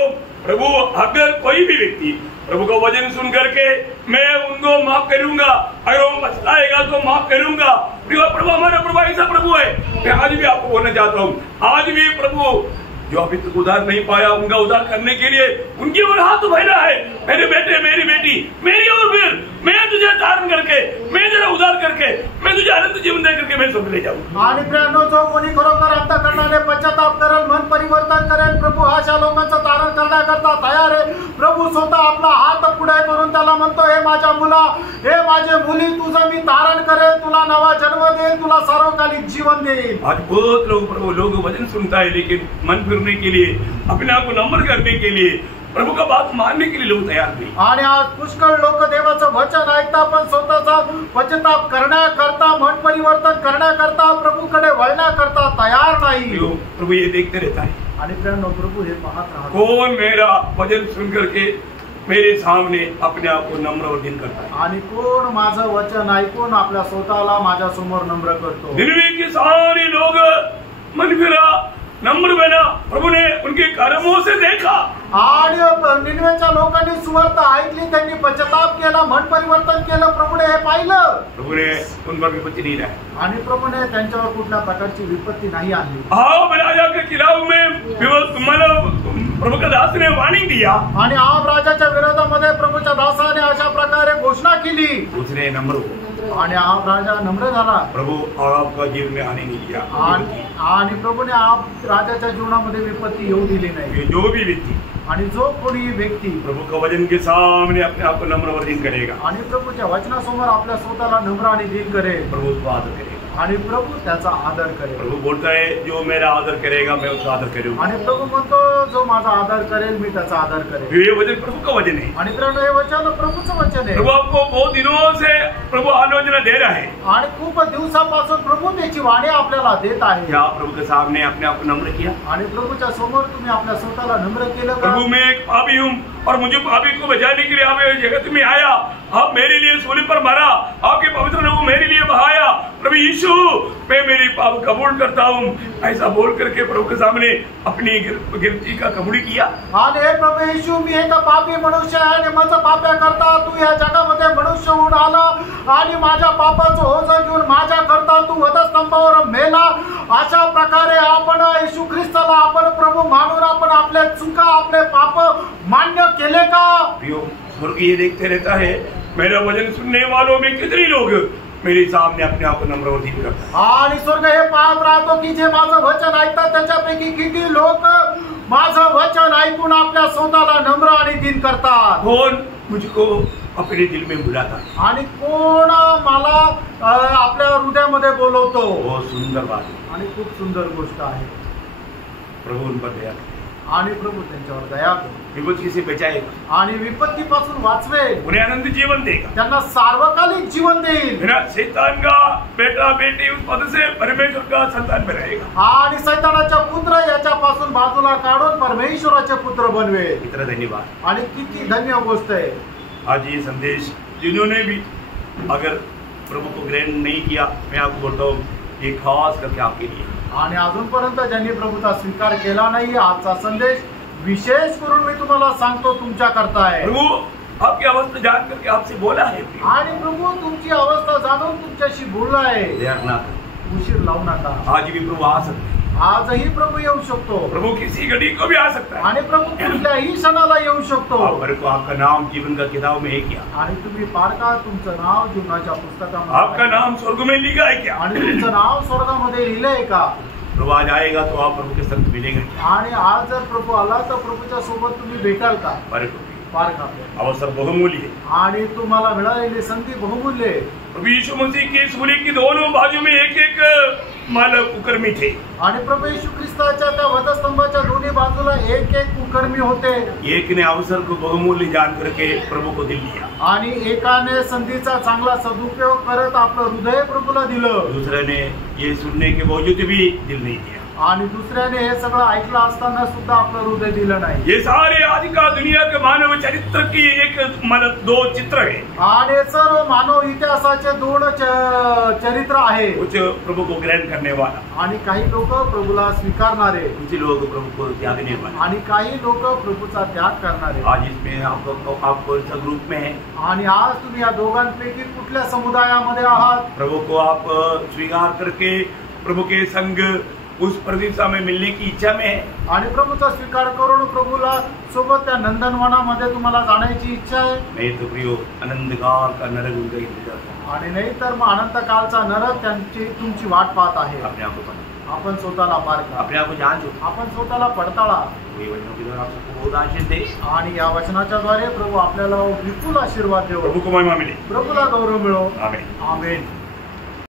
प्रभु अगर कोई भी व्यक्ति प्रभु का वचन सुन करके मैं उनको माफ करूंगा, अगर वो पछताएगा तो माफ करूंगा. प्रभु हमारा प्रभु ऐसा प्रभु है. मैं आज भी आपको बोलना चाहता हूँ, आज भी प्रभु जो अभी तक उद्धार नहीं पाया उनका उद्धार करने के लिए उनकी ओर हाथ फैला है. मेरे बेटे, मेरी बेटी, मेरी और फिर मैं तुझे धारण करके, मैं तेरा उद्धार करके, मैं तुझे अनंत जीवन दे करके मैं सब ले जाऊंगा. आणि प्रियानो, जो कोणी खरोखर अंतःकरणाने पश्चाताप करेल, मन परिवर्तन करेल, प्रभू अशा लोकांचं तारण करण्याकरता तयार आहे. प्रभू स्वतः आपला हात पुढे करून त्याला म्हणतो, हे माझ्या मुला, हे माझे मुली, तुझं मी तारण करेल, तुला नवा जन्म देईल, तुला सर्वकालिक जीवन देईल. आज बहुत लोग प्रभु लोग वचन सुनता है, लेकिन मन फिरने के लिए, अपने आप को नम्र करने के लिए, प्रभु का बात मानने के लिए लोग तैयार नहीं. आणि आज पुष्कळ लोक देवाचं वचन ऐकता, पण स्वतःचा पश्चाताप करण्याकरता, मन परिवर्तन करण्याकरता, प्रभूकडे वळण्याकरता तयार नाही. प्रभु ये देखते रहता है. आणि प्रभू हे पाहत राहतात. कौन मेरा वचन सुन करके मेरे सामने अपने आप को नम्र और दीन करता है. आणि कोण माझं वचन ऐकून आपल्या स्वतःला माझ्या समोर नम्र करतो. निनवे के सारे लोग मन फिरा, नम्र बना, प्रभु ने उनके कर्मों से देखा। आणि निनवेच्या लोकांनी सुवार्ता ऐकली, त्यांनी पश्चाताप केला, मन परिवर्तन केलं, प्रभूने हे पाहिलं। प्रभूने उन पर विपत्ति नहीं लाया आणि प्रभूने त्यांच्यावर कुठल्या प्रकारची विपत्ती नाही आणली। राजा के खिलाफ में प्रभु का दास ने वार्निंग दिया आणि आप राजाच्या विरोधामध्ये प्रभूच्या दासाने अशा प्रकारे घोषणा केली। उसने नम्र हो आणि आप राजा नम्र झाला। प्रभु आपका जीवन में आने नहीं दिया आणि प्रभूने आप राजाच्या जीवनामध्ये विपत्ती येऊ दिली नाही। जो भी व्यक्ति आणि जो कोणी व्यक्ती प्रभु का वचन के सामने अपने आप को नम्र और दीन करेगा आणि प्रभूच्या वचनासमोर आपल्या स्वतःला नम्र आणि दीन करेल, प्रभु उसको आदर करेगा आणि प्रभु त्याचा आदर करेल। प्रभु बोलता है जो मेरा आदर करेगा मैं उसका आदर करूंगा। आणि प्रभू म्हणतो जो माझा आदर करेल मी त्याचा आदर करेल। ये वचन प्रभु का वचन है आणि हे वचन प्रभूचं वचन आहे। प्रभु आपको बहुत दिनों से प्रभु आलोचना दे रहा है आणि खूप दिवसापासून प्रभू त्याची वाणी आपल्याला देत आहे। क्या प्रभु के सामने अपने आप को नम्र किया? आणि प्रभूच्या समोर तुम्ही आपल्या स्वतःला नम्र केलं का? प्रभु मैं एक पापी हूँ और मुझे पापी को बचाने के लिए आप जगत में आया, आप मेरे लिए सूली पर मरा, आपके पवित्र लोगों मेरे लिए बहाया। प्रभु यीशु मैं मेरी पाप कबूल करता हूँ, ऐसा बोल करके प्रभु के सामने अपनी गिरफ्ती का कबूल किया। आणि हे प्रभू येशू मी एक पापी मनुष्य आहे आणि माझं पाप्या करता तू या जगामध्ये मनुष्य होऊन आला आणि माझ्या पापाचं ओझं घेऊन माझ्या करता तू वधस्तंभावर मेला। अशा प्रकारे आपण येशू ख्रिस्ताला आपण प्रभू मानून आपण आपले चुका आपले पाप मान्य केले का? स्वर्ग ये देखते रहता है मेरा वचन सुनने वालों में कितने लोग मेरे सामने अपने आप को नम्र और दीन करतात। आणि स्वर्ग हे पाहत राहतो की जे माझं वचन ऐकतात त्याच्यापैकी किती लोक माझं वचन ऐकून आपल्या स्वतःला नम्र आणि दीन करतात। कौन मुझको अपने दिल में बुलाता है आणि कोण मला आपल्या हृदयामध्ये बोलवतो। बहुत सुंदर बात है आणि खूप सुंदर गोष्ट आहे। प्रभु उन पर दया आणि प्रभु त्यांच्यावर दया करो, विपत्ति से बचाएगा आणि विपत्तीपासून वाचवे, उन्हें आनंद जीवन देगा, त्यांना सार्वकालिक जीवन देईल। बिना शैतान का बेटा बेटी उस पद से परमेश्वर का संतान बनाएगा आणि शैतानाचा पुत्र याच्यापासून बाजूला काढून परमेश्वराचे पुत्र बनवे। इतना धन्यवाद। आणि किती धन्य गोष्ट आहे। आज ये संदेश जिन्होंने भी अगर प्रभु को ग्रहण नहीं किया, मैं आपको बोलता हूँ ये खास करके आपके लिए। आणि अजूनपर्यंत ज्यांनी प्रभूचा स्वीकार केला नाही आजचा संदेश विशेष करून मी तुम्हाला सांगतो तुमच्या करता आहे। प्रभु आपकी अवस्था जान करके आपसे बोला है आणि प्रभू तुमची अवस्था जाणून तुमच्याशी बोलला आहे। उशीर लावू नका। आज भी प्रभु आ सकते हैं, आजही प्रभू येऊ शकतो। प्रभु किसी घड़ी को भी आ सकता है आणि प्रभू कुठल्याही क्षणाला येऊ शकतो। को आपका नाम जीवन का किताब में है क्या? आणि तुम्ही पारका तुमचं नाव जीवनाच्या पुस्तकामध्ये आपका नाम स्वर्ग में लिखा है क्या? आणि तुमचं नाव स्वर्गामध्ये लिहिलंय का? प्रभु आज आएगा तो आप प्रभु के संग मिलेंगे क्या? आणि आज जर प्रभू आला तर प्रभूच्या सोबत तुम्ही भेटाल का? पारका अवसर बहुमूल्य है आणि तुम्हाला मिळालेली संधी बहुमूल्य आहे। प्रभु यीशु मसीह की सूली की दोनों बाजू में एक एक कुकर्मी थे। आणि प्रभू येशू ख्रिस्ताच्या त्या वधस्तंभाच्या दोन्ही बाजूला एक एक कुकर्मी होते। एक ने अवसर को बहुमूल्य जान करके प्रभु को दिल दिया, आणि एकाने संधीचा चांगला सदुपयोग करत आपलं हृदय प्रभूला दिलं। दूसरे ने ये सुनने के बावजूद भी दिल नहीं दिया, आणि दुसऱ्याने हे सगळं ऐकलं असताना सुद्धा आपलं हृदय दिलं नाही। ये सारे आज का दुनिया के मानव चरित्र की एक दो चित्र है। आणि सर्व मानव इतिहासाचे दोन चरित्र आहे। कुछ प्रभु को ग्रहण करने वाला आणि काही लोक प्रभूला स्वीकारणारे, कुछ लोग प्रभु को त्यागने वाले, आणि काही लोक प्रभूचा त्याग करणारे। आज इसमें आपको इस ग्रुप में है, आणि आज तुम्ही या दोघांपैकी कुठल्या समुदायामध्ये आहात? प्रभु को आप स्वीकार करके प्रभु के संग उस प्रतीक्षा में मिलने की इच्छा में है, आणि प्रभूचा स्वीकार करून प्रभूला सोबत त्या नंदनवनामध्ये तुम्हाला जाण्याची इच्छा आहे। नहीं तो प्रियो अनंतकाल का नरक उनका इंतजार है, आणि नाही तर मग अनंत कालचा नरक त्यांची तुमची वाट पाहत आहे। अपने आप को पढ़ो, आपण स्वतःला पारखा, अपने आप को जांचो, आपण स्वतःला पडताळा। वही वचनों के द्वारा आपको बहुत आशीष दे, आणि या वचनाच्या द्वारे प्रभू आपल्याला विपुल आशीर्वाद देवो, प्रभु को महिमा मिले, प्रभूला गौरव मिळो। आमीन। आमेन।